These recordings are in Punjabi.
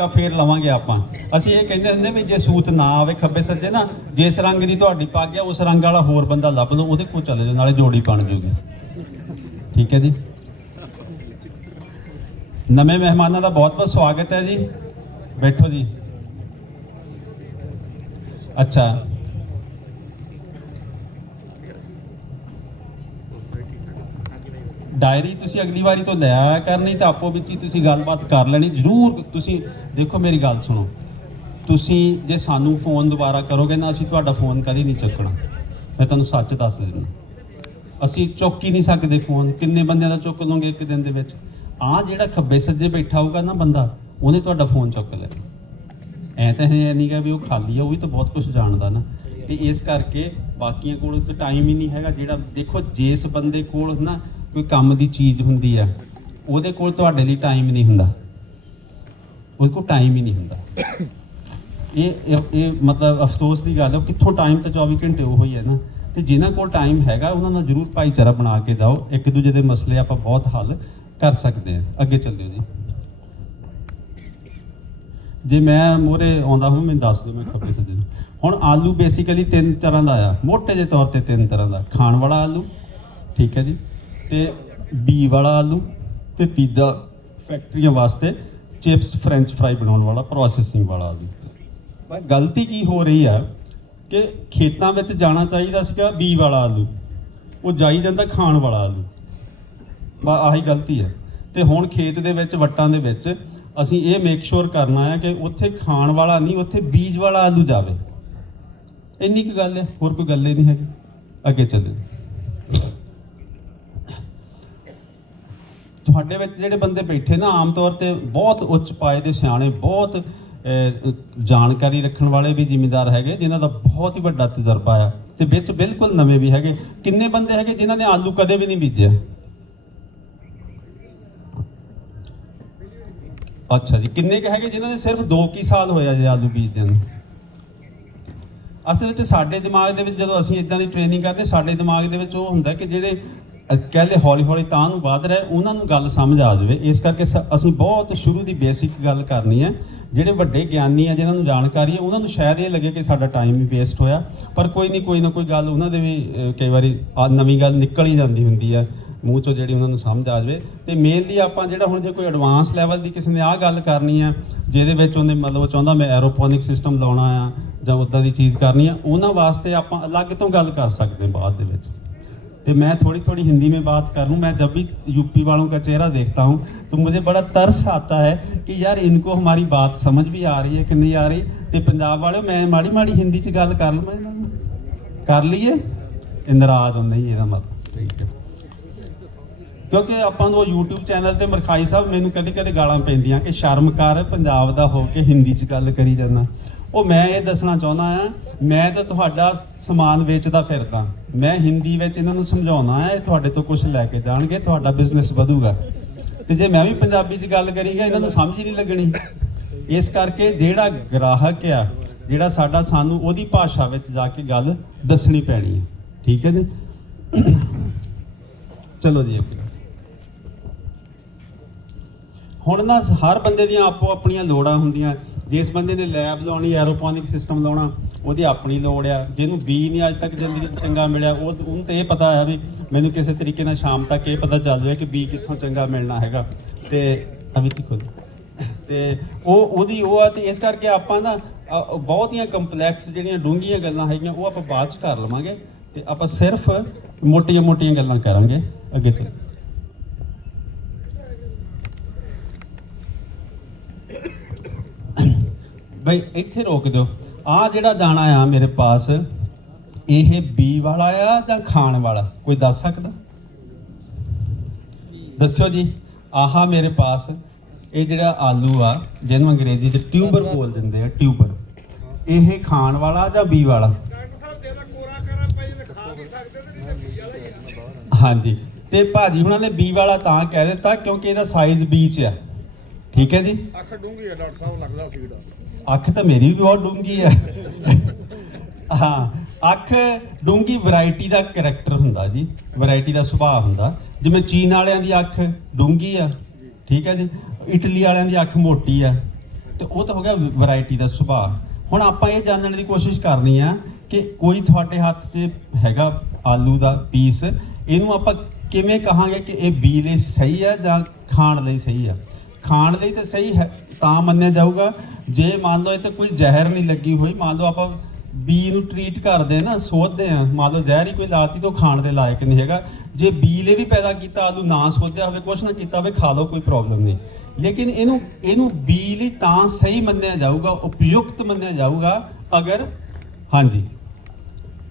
ਕਾ ਫੇਰ ਲਵਾਂਗੇ ਆਪਾਂ। ਅਸੀਂ ਇਹ ਕਹਿੰਦੇ ਹੁੰਦੇ ਵੀ ਜੇ ਸੂਤ ਨਾ ਆਵੇ ਖੱਬੇ ਸੱਜੇ ਨਾ, ਜਿਸ ਰੰਗ ਦੀ ਤੁਹਾਡੀ ਪੱਗ ਹੈ, ਉਸ ਰੰਗ ਵਾਲਾ ਹੋਰ ਬੰਦਾ ਲੱਭ ਲਓ ਉਹਦੇ ਕੋਲ ਚਲੇ ਜਾਓ, ਨਾਲੇ ਜੋੜੀ ਬਣ ਜੂਗੀ। ਠੀਕ ਹੈ ਜੀ? ਨਵੇਂ ਮਹਿਮਾਨਾਂ ਦਾ ਬਹੁਤ ਬਹੁਤ ਸਵਾਗਤ ਹੈ ਜੀ। ਬੈਠੋ ਜੀ। ਅੱਛਾ। ਡਾਇਰੀ ਤੁਸੀਂ ਅਗਲੀ ਵਾਰੀ ਤੋਂ ਲਿਆ ਕਰਨੀ, ਤਾਂ ਆਪੋ ਵਿੱਚ ਹੀ ਤੁਸੀਂ ਗੱਲਬਾਤ ਕਰ ਲੈਣੀ, ਜ਼ਰੂਰ ਤੁਸੀਂ ਦੇਖੋ ਮੇਰੀ ਗੱਲ ਸੁਣੋ। ਤੁਸੀਂ ਜੇ ਸਾਨੂੰ ਫੋਨ ਦੁਬਾਰਾ ਕਰੋਗੇ ਨਾ, ਅਸੀਂ ਤੁਹਾਡਾ ਫੋਨ ਕਦੀ ਨਹੀਂ ਚੱਕਣਾ। ਮੈਂ ਤੁਹਾਨੂੰ ਸੱਚ ਦੱਸ ਦਿੰਦਾ। ਅਸੀਂ ਚੁੱਕ ਹੀ ਨਹੀਂ ਸਕਦੇ ਫੋਨ। ਕਿੰਨੇ ਬੰਦਿਆਂ ਦਾ ਚੁੱਕ ਲਓਗੇ ਇੱਕ ਦਿਨ ਦੇ ਵਿੱਚ? ਆ ਜਿਹੜਾ ਖੱਬੇ ਸੱਜੇ ਬੈਠਾ ਹੋਊਗਾ ਨਾ ਬੰਦਾ, ਉਹਨੇ ਤੁਹਾਡਾ ਫੋਨ ਚੁੱਕ ਲੈਣਾ ਐ ਤਾਂ ਇਹ ਨਹੀਂ ਗਾ ਵੀ ਉਹ ਖਾਲੀ ਆ, ਉਹ ਵੀ ਤਾਂ ਬਹੁਤ ਕੁਝ ਜਾਣਦਾ ਨਾ। ਤੇ ਇਸ ਕਰਕੇ ਬਾਕੀਆਂ ਕੋਲ ਤਾਂ ਟਾਈਮ ਹੀ ਨਹੀਂ ਹੈਗਾ ਜਿਹੜਾ, ਦੇਖੋ ਜਿਸ ਬੰਦੇ ਕੋਲ ਨਾ ਕੋਈ ਕੰਮ ਦੀ ਚੀਜ਼ ਹੁੰਦੀ ਆ, ਉਹਦੇ ਕੋਲ ਤੁਹਾਡੇ ਲਈ ਟਾਈਮ ਨਹੀਂ ਹੁੰਦਾ। ਉਹਦੇ ਕੋਲ ਟਾਈਮ ਹੀ ਨਹੀਂ ਹੁੰਦਾ। ਇਹ, ਇਹ- ਇਹ ਮਤਲਬ ਅਫਸੋਸ ਦੀ ਗੱਲ ਹੈ ਕਿੱਥੋਂ ਟਾਈਮ ਤਾਂ 24 ਘੰਟੇ ਉਹ ਹੀ ਹੈ ਨਾ। ਤੇ ਜਿਨ੍ਹਾਂ ਕੋਲ ਟਾਈਮ ਹੈਗਾ, ਉਹਨਾਂ ਨਾਲ ਜਰੂਰ ਭਾਈਚਾਰਾ ਬਣਾ ਕੇ ਦਿਓ ਇੱਕ ਦੂਜੇ ਦੇ ਮਸਲੇ ਆਪਾਂ ਬਹੁਤ ਹੱਲ ਕਰ ਸਕਦੇ ਹਾਂ। ਅੱਗੇ ਚੱਲਿਓ ਜੀ। ਜੇ ਮੈਂ ਮੋਰੇ ਆਉਂਦਾ ਹਾਂ, ਮੈਨੂੰ ਦੱਸ ਦਿਓ, ਮੈਂ ਖੱਬੇ ਸੱਜੇ ਹੁਣ ਆਲੂ ਬੇਸਿਕਲੀ ਤਿੰਨ ਤਰ੍ਹਾਂ ਦਾ ਆ। ਮੋਟੇ ਜਿਹੇ ਤੌਰ ਤੇ ਤਿੰਨ ਤਰ੍ਹਾਂ ਦਾ। ਖਾਣ ਵਾਲਾ ਆਲੂ, ਠੀਕ ਹੈ ਜੀ। ਤੇ ਬੀ ਵਾਲਾ ਆਲੂ ਤੇ ਤੀਜਾ ਫੈਕਟਰੀਆਂ ਵਾਸਤੇ ਚਿਪਸ ਫ੍ਰੈਂਚ ਫਰਾਈ ਬਣਾਉਣ ਵਾਲਾ, ਪ੍ਰੋਸੈਸਿੰਗ ਵਾਲਾ ਆਲੂ ਪਰ ਗਲਤੀ ਕੀ ਹੋ ਰਹੀ ਆ ਕਿ ਖੇਤਾਂ ਵਿੱਚ ਜਾਣਾ ਚਾਹੀਦਾ ਸੀਗਾ ਬੀ ਵਾਲਾ ਆਲੂ। ਉਹ ਜਾਈ ਜਾਂਦਾ ਖਾਣ ਵਾਲਾ ਆਲੂ। ਬਾ ਆਹੀ ਗਲਤੀ ਹੈ। ਤੇ ਹੁਣ ਖੇਤ ਦੇ ਵਿੱਚ, ਵੱਟਾਂ ਦੇ ਵਿੱਚ ਅਸੀਂ ਇਹ ਮੇਕ ਸ਼ੋਰ ਕਰਨਾ ਹੈ ਕਿ ਉੱਥੇ ਖਾਣ ਵਾਲਾ ਨਹੀਂ, ਉੱਥੇ ਬੀਜ ਵਾਲਾ ਆਲੂ ਜਾਵੇ। ਇੰਨੀ ਕੁ ਗੱਲ ਹੈ। ਹੋਰ ਕੋਈ ਗੱਲ ਹੀ ਨਹੀਂ ਹੈਗੀ। ਅੱਗੇ ਚੱਲੇ ਤੁਹਾਡੇ ਵਿੱਚ ਜਿਹੜੇ ਬੰਦੇ ਬੈਠੇ ਨਾ, ਆਮ ਤੌਰ ਤੇ ਬਹੁਤ ਉੱਚ ਪਾਏ ਦੇ ਸਿਆਣੇ, ਬਹੁਤ ਜਾਣਕਾਰੀ ਰੱਖਣ ਵਾਲੇ ਵੀ ਜ਼ਿਮੀਂਦਾਰ ਹੈਗੇ, ਜਿਨ੍ਹਾਂ ਦਾ ਬਹੁਤ ਹੀ ਵੱਡਾ ਤਜਰਬਾ ਆ। ਤੇ ਵਿੱਚ ਬਿਲਕੁਲ ਨਵੇਂ ਵੀ ਹੈਗੇ। ਕਿੰਨੇ ਬੰਦੇ ਹੈਗੇ ਜਿਨ੍ਹਾਂ ਨੇ ਆਲੂ ਕਦੇ ਵੀ ਨਹੀਂ ਬੀਜਿਆ? ਅੱਛਾ ਜੀ, ਕਿੰਨੇ ਕੁ ਹੈਗੇ ਜਿਨ੍ਹਾਂ ਨੇ ਸਿਰਫ 2 ਕੀ ਸਾਲ ਹੋਇਆ ਜੇ ਆਲੂ ਬੀਜਦੇ ਨੂੰ? ਅਸਲ ਵਿੱਚ ਸਾਡੇ ਦਿਮਾਗ ਦੇ ਵਿੱਚ ਜਦੋਂ ਅਸੀਂ ਇਦਾਂ ਦੀ ਟ੍ਰੇਨਿੰਗ ਕਰਦੇ, ਸਾਡੇ ਦਿਮਾਗ ਦੇ ਵਿੱਚ ਉਹ ਹੁੰਦਾ ਕਿ ਜਿਹੜੇ ਕਹਿੰਦੇ ਹੌਲੀ ਹੌਲੀ ਤਾਂ ਨੂੰ ਵੱਧ ਰਿਹਾ ਉਹਨਾਂ ਨੂੰ ਗੱਲ ਸਮਝ ਆ ਜਾਵੇ। ਇਸ ਕਰਕੇ ਸ- ਅਸੀਂ ਬਹੁਤ ਸ਼ੁਰੂ ਦੀ ਬੇਸਿਕ ਗੱਲ ਕਰਨੀ ਹੈ। ਜਿਹੜੇ ਵੱਡੇ ਗਿਆਨੀ ਆ ਜਿਨ੍ਹਾਂ ਨੂੰ ਜਾਣਕਾਰੀ ਹੈ ਉਹਨਾਂ ਨੂੰ ਸ਼ਾਇਦ ਇਹ ਲੱਗੇ ਕਿ ਸਾਡਾ ਟਾਈਮ ਵੀ ਵੇਸਟ ਹੋਇਆ। ਪਰ ਕੋਈ ਨਹੀਂ ਕੋਈ ਨਾ ਕੋਈ ਗੱਲ ਉਹਨਾਂ ਦੇ ਵੀ ਅਹ, ਕਈ ਵਾਰੀ ਆ ਨਵੀਂ ਗੱਲ ਨਿਕਲ ਹੀ ਜਾਂਦੀ ਹੁੰਦੀ ਹੈ। ਮੂੰਹ ਚੋਂ ਜਿਹੜੀ ਉਹਨਾਂ ਨੂੰ ਸਮਝ ਆ ਜਾਵੇ। ਤੇ ਮੇਨਲੀ ਆਪਾਂ ਜਿਹੜਾ ਹੁਣ ਜੇ ਕੋਈ ਐਡਵਾਂਸ ਲੈਵਲ ਦੀ ਕਿਸੇ ਨੇ ਆਹ ਗੱਲ ਕਰਨੀ ਆ ਜਿਹਦੇ ਵਿੱਚ ਉਹਨੇ ਮਤਲਬ ਉਹ ਚਾਹੁੰਦਾ ਮੈਂ ਐਰੋਪੋਨਿਕ ਸਿਸਟਮ ਲਾਉਣਾ ਆ ਜਾਂ ਉਦਾਂ ਦੀ ਚੀਜ਼ ਕਰਨੀ ਆ ਉਹਨਾਂ ਵਾਸਤੇ ਆਪਾਂ ਅਲੱਗ ਤੋਂ ਗੱਲ ਕਰ ਸਕਦੇ ਹਾਂ ਬਾਅਦ ਦੇ ਵਿੱਚ। तो मैं थोड़ी थोड़ी हिंदी में बात कर लूँ मैं जब भी यूपी वालों का चेहरा देखता हूँ तो मुझे बड़ा तरस आता है कि यार इनको हमारी बात समझ भी आ रही है कि नहीं आ रही तो पंजाब वाले मैं माड़ी माड़ी हिंदी च गल कर लूँ कर लीए ਇਹ ਨਾਰਾਜ਼ ਹੁੰਦੇ ਹੀ ਇਹਦਾ ਮਤਲਬ ਠੀਕ ਹੈ ਕਿਉਂਕਿ ਆਪਾਂ ਨੂੰ ਉਹ YouTube ਚੈਨਲ ਤੇ ਮਰਖਾਈ ਸਾਹਿਬ ਮੈਨੂੰ ਕਦੇ ਕਦੇ ਗਾਲਾਂ ਪੈਂਦੀਆਂ ਕਿ ਸ਼ਰਮ ਕਰ ਪੰਜਾਬ ਦਾ ਹੋ ਕੇ ਹਿੰਦੀ 'ਚ ਗੱਲ ਕਰੀ ਜਾਂਦਾ ਉਹ ਮੈਂ ਇਹ ਦੱਸਣਾ ਚਾਹੁੰਦਾ ਆ ਮੈਂ ਤਾਂ ਤੁਹਾਡਾ ਸਮਾਨ ਵੇਚਦਾ ਫਿਰਦਾ ਮੈਂ ਹਿੰਦੀ ਵਿੱਚ ਇਹਨਾਂ ਨੂੰ ਸਮਝਾਉਣਾ ਹੈ, ਇਹ ਤੁਹਾਡੇ ਤੋਂ ਕੁਝ ਲੈ ਕੇ ਜਾਣਗੇ, ਤੁਹਾਡਾ ਬਿਜ਼ਨਸ ਵਧੂਗਾ। ਤੇ ਜੇ ਮੈਂ ਵੀ ਪੰਜਾਬੀ 'ਚ ਗੱਲ ਕਰੀਗਾ ਇਹਨਾਂ ਨੂੰ ਸਮਝ ਹੀ ਨਹੀਂ ਲੱਗਣੀ। ਇਸ ਕਰਕੇ ਜਿਹੜਾ ਗ੍ਰਾਹਕ ਆ, ਜਿਹੜਾ ਸਾਡਾ ਸਾਨੂੰ ਉਹਦੀ ਭਾਸ਼ਾ ਵਿੱਚ ਜਾ ਕੇ ਗੱਲ ਦੱਸਣੀ ਪੈਣੀ ਹੈ। ਠੀਕ ਹੈ ਜੀ? ਚਲੋ ਜੀ ਅੱਗੇ ਹੁਣ ਨਾ ਹਰ ਬੰਦੇ ਦੀਆਂ ਆਪੋ ਆਪਣੀਆਂ ਲੋੜਾਂ ਹੁੰਦੀਆਂ। ਜਿਸ ਬੰਦੇ ਨੇ ਲੈਬ ਲਾਉਣੀ, ਐਰੋਪੋਨਿਕ ਸਿਸਟਮ ਲਾਉਣਾ, ਉਹਦੀ ਆਪਣੀ ਲੋੜ ਆ। ਜਿਹਨੂੰ ਬੀ ਨਹੀਂ ਅੱਜ ਤੱਕ ਜ਼ਿੰਦਗੀ 'ਚ ਚੰਗਾ ਮਿਲਿਆ, ਉਹ ਉਹਨੂੰ ਤੇ ਇਹ ਪਤਾ ਆ ਵੀ ਮੈਨੂੰ ਕਿਸੇ ਤਰੀਕੇ ਨਾਲ ਸ਼ਾਮ ਤੱਕ ਇਹ ਪਤਾ ਚੱਲ ਜਾਵੇ ਕਿ ਬੀ ਕਿੱਥੋਂ ਚੰਗਾ ਮਿਲਣਾ ਹੈਗਾ। ਤੇ ਅਭੀ ਕੀ ਖੁਦ। ਤੇ ਉਹ ਉਹਦੀ ਉਹ ਆ ਤੇ ਇਸ ਕਰਕੇ ਆਪਾਂ ਨਾ ਬਹੁਤੀਆਂ ਕੰਪਲੈਕਸ ਜਿਹੜੀਆਂ ਡੂੰਘੀਆਂ ਗੱਲਾਂ ਹੈਗੀਆਂ, ਉਹ ਆਪਾਂ ਬਾਅਦ ਚ ਕਰ ਲਵਾਂਗੇ। ਤੇ ਆਪਾਂ ਸਿਰਫ ਮੋਟੀਆਂ-ਮੋਟੀਆਂ ਗੱਲਾਂ ਕਰਾਂਗੇ। ਅੱਗੇ ਤੋਂ। ਬਈ, ਇੱਥੇ ਰੋਕ ਦਿਓ। ਆ ਜਿਹੜਾ ਦਾਣਾ ਆ ਮੇਰੇ ਪਾਸ, ਇਹ ਬੀ ਵਾਲਾ ਆ ਜਾਂ ਖਾਣ ਵਾਲਾ? ਕੋਈ ਦੱਸ ਸਕਦਾ? ਦੱਸਿਓ ਜੀ। ਆਹਾ ਮੇਰੇ ਪਾਸ, ਇਹ ਜਿਹੜਾ ਆਲੂ ਆ, ਜਿਹਨੂੰ ਅੰਗਰੇਜ਼ੀ ਚ ਟਿਊਬਰ ਬੋਲ ਦਿੰਦੇ ਆ, ਟਿਊਬਰ। ਇਹ ਖਾਣ ਵਾਲਾ ਜਾਂ ਬੀ ਵਾਲਾ? ਡਾਕਟਰ ਸਾਹਿਬ ਜੇ ਤਾਂ ਕੋਰਾ ਹਾਂਜੀ। ਤੇ ਭਾਜੀ ਹੁਣਾਂ ਨੇ ਬੀ ਵਾਲਾ ਤਾਂ ਕਹਿ ਦਿੱਤਾ ਕਿਉਂਕਿ ਇਹਦਾ ਸਾਈਜ਼ ਬੀ ਚ ਆ। ਠੀਕ ਹੈ ਜੀ? ਅੱਖ ਡੂੰਗੀ ਆ, ਡਾਕਟਰ ਸਾਹਿਬ, ਲੱਗਦਾ ਸੀੜਾ ਅੱਖ ਤਾਂ ਮੇਰੀ ਵੀ ਬਹੁਤ ਡੂੰਗੀ ਹੈ। ਹਾਂ, ਅੱਖ ਡੂੰਗੀ ਵੈਰਾਈਟੀ ਦਾ ਕੈਰੈਕਟਰ ਹੁੰਦਾ ਜੀ ਵੈਰਾਈਟੀ ਦਾ ਸੁਭਾਅ ਹੁੰਦਾ। ਜਿਵੇਂ ਚੀਨ ਵਾਲਿਆਂ ਦੀ ਅੱਖ ਡੂੰਗੀ ਆ, ਠੀਕ ਹੈ ਜੀ, ਇਟਲੀ ਵਾਲਿਆਂ ਦੀ ਅੱਖ ਮੋਟੀ ਆ, ਤੇ ਉਹ ਤਾਂ ਹੋ ਗਿਆ ਵੈਰਾਈਟੀ ਦਾ ਸੁਭਾਅ। ਹੁਣ ਆਪਾਂ ਇਹ ਜਾਣਨ ਦੀ ਕੋਸ਼ਿਸ਼ ਕਰਨੀ ਆ ਕਿ ਕੋਈ ਤੁਹਾਡੇ ਹੱਥ 'ਚ ਹੈਗਾ ਆਲੂ ਦਾ ਪੀਸ ਇਹਨੂੰ ਆਪਾਂ ਕਿਵੇਂ ਕਹਾਂਗੇ ਕਿ ਇਹ ਬੀ ਲਈ ਸਹੀ ਆ ਜਾਂ ਖਾਣ ਲਈ ਸਹੀ ਆ? ਖਾਣ ਲਈ ਤਾਂ ਸਹੀ ਹੈ, ਤਾਂ ਮੰਨਿਆ ਜਾਊਗਾ। ਜੇ ਮੰਨ ਲਓ ਇਹ ਤੇ ਕੋਈ ਜ਼ਹਿਰ ਨਹੀਂ ਲੱਗੀ ਹੋਈ, ਮੰਨ ਲਓ ਆਪਾਂ ਬੀ ਨੂੰ ਟ੍ਰੀਟ ਕਰਦੇ ਆ ਨਾ, ਸੋਧਦੇ ਆ ਮੰਨ ਲਓ ਜ਼ਹਿਰ ਹੀ ਕੋਈ ਲਾਤੀ ਤਾਂ ਉਹ ਖਾਣ ਦੇ ਲਾਇਕ ਨਹੀਂ ਹੈਗਾ। ਜੇ ਬੀ ਲਈ ਵੀ ਪੈਦਾ ਕੀਤਾ, ਆਲੂ ਨਾ ਸੋਧਿਆ ਹੋਵੇ, ਕੁਛ ਨਾ ਕੀਤਾ ਹੋਵੇ, ਖਾ ਲਓ, ਕੋਈ ਪ੍ਰੋਬਲਮ ਨਹੀਂ। ਲੇਕਿਨ ਇਹਨੂੰ ਇਹਨੂੰ ਬੀ ਲਈ ਤਾਂ ਸਹੀ ਮੰਨਿਆ ਜਾਊਗਾ, ਉਪਯੁਕਤ ਮੰਨਿਆ ਜਾਊਗਾ, ਅਗਰ, ਹਾਂਜੀ।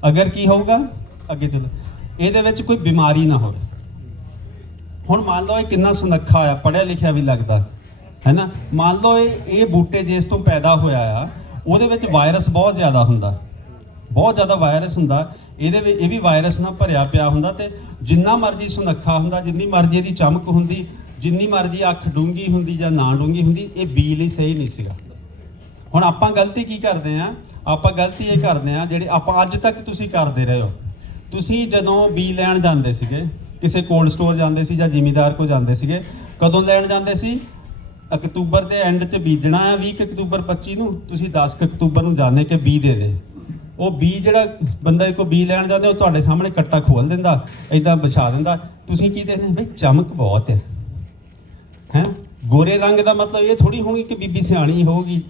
ਅਗਰ ਕੀ ਹੋਊਗਾ? ਅੱਗੇ ਚਲੋ। ਇਹਦੇ ਵਿੱਚ ਕੋਈ ਬਿਮਾਰੀ ਨਾ ਹੋਵੇ। ਹੁਣ ਮੰਨ ਲਓ ਇਹ ਕਿੰਨਾ ਸੁਨੱਖਾ ਆ ਪੜਿਆ ਲਿਖਿਆ ਵੀ ਲੱਗਦਾ ਹੈ ਨਾ ਮੰਨ ਲਓ ਇਹ ਇਹ ਬੂਟੇ ਜਿਸ ਤੋਂ ਪੈਦਾ ਹੋਇਆ ਆ, ਉਹਦੇ ਵਿੱਚ ਵਾਇਰਸ ਬਹੁਤ ਜ਼ਿਆਦਾ ਹੁੰਦਾ, ਬਹੁਤ ਜ਼ਿਆਦਾ ਵਾਇਰਸ ਹੁੰਦਾ, ਇਹਦੇ ਵਿੱਚ, ਇਹ ਵੀ ਵਾਇਰਸ ਨਾਲ ਭਰਿਆ ਪਿਆ ਹੁੰਦਾ ਤੇ ਜਿੰਨਾ ਮਰਜ਼ੀ ਸੁਨੱਖਾ ਹੁੰਦਾ, ਜਿੰਨੀ ਮਰਜ਼ੀ ਇਹਦੀ ਚਮਕ ਹੁੰਦੀ, ਜਿੰਨੀ ਮਰਜ਼ੀ ਅੱਖ ਡੂੰਗੀ ਹੁੰਦੀ ਜਾਂ ਨਾ ਡੂੰਗੀ ਹੁੰਦੀ, ਇਹ ਬੀ ਲਈ ਸਹੀ ਨਹੀਂ ਸੀਗਾ। ਹੁਣ ਆਪਾਂ ਗਲਤੀ ਕੀ ਕਰਦੇ ਆ? ਆਪਾਂ ਗਲਤੀ ਇਹ ਕਰਦੇ ਆ, ਜਿਹੜੇ ਆਪਾਂ ਅੱਜ ਤੱਕ ਤੁਸੀਂ ਕਰਦੇ ਰਹੇ ਹੋ। ਤੁਸੀਂ ਜਦੋਂ ਬੀ ਲੈਣ ਜਾਂਦੇ ਸੀਗੇ ਕਿਸੇ ਕੋਲਡ ਸਟੋਰ ਜਾਂਦੇ ਸੀ ਜਾਂ ਜ਼ਿਮੀਦਾਰ ਕੋ ਜਾਂਦੇ ਸੀਗੇ, ਕਦੋਂ ਲੈਣ ਜਾਂਦੇ ਸੀ? ਅਕਤੂਬਰ ਦੇ ਐਂਡ 'ਚ ਬੀਜਣਾ ਆ 20 ਅਕਤੂਬਰ 25 ਨੂੰ, ਤੁਸੀਂ 10 ਕੁ ਅਕਤੂਬਰ ਨੂੰ ਜਾਣੇ ਕਿ ਬੀ ਦੇ ਦੇ। ਉਹ ਬੀ ਜਿਹੜਾ ਬੰਦਾ ਕੋ ਬੀ ਲੈਣ ਜਾਂਦਾ, ਉਹ ਤੁਹਾਡੇ ਸਾਹਮਣੇ ਕੱਟਾ ਖੋਲ ਦਿੰਦਾ ਐਦਾਂ ਵਿਛਾ ਦਿੰਦਾ। ਤੁਸੀਂ ਕੀ ਦੇਖਦੇ ਬਈ ਚਮਕ ਬਹੁਤ ਹੈ। ਹੈ? ਗੋਰੇ ਰੰਗ ਦਾ ਮਤਲਬ ਇਹ ਥੋੜੀ ਹੋਣੀ ਕਿ ਬੀਬੀ ਸਿਆਣੀ ਹੋਊਗੀ।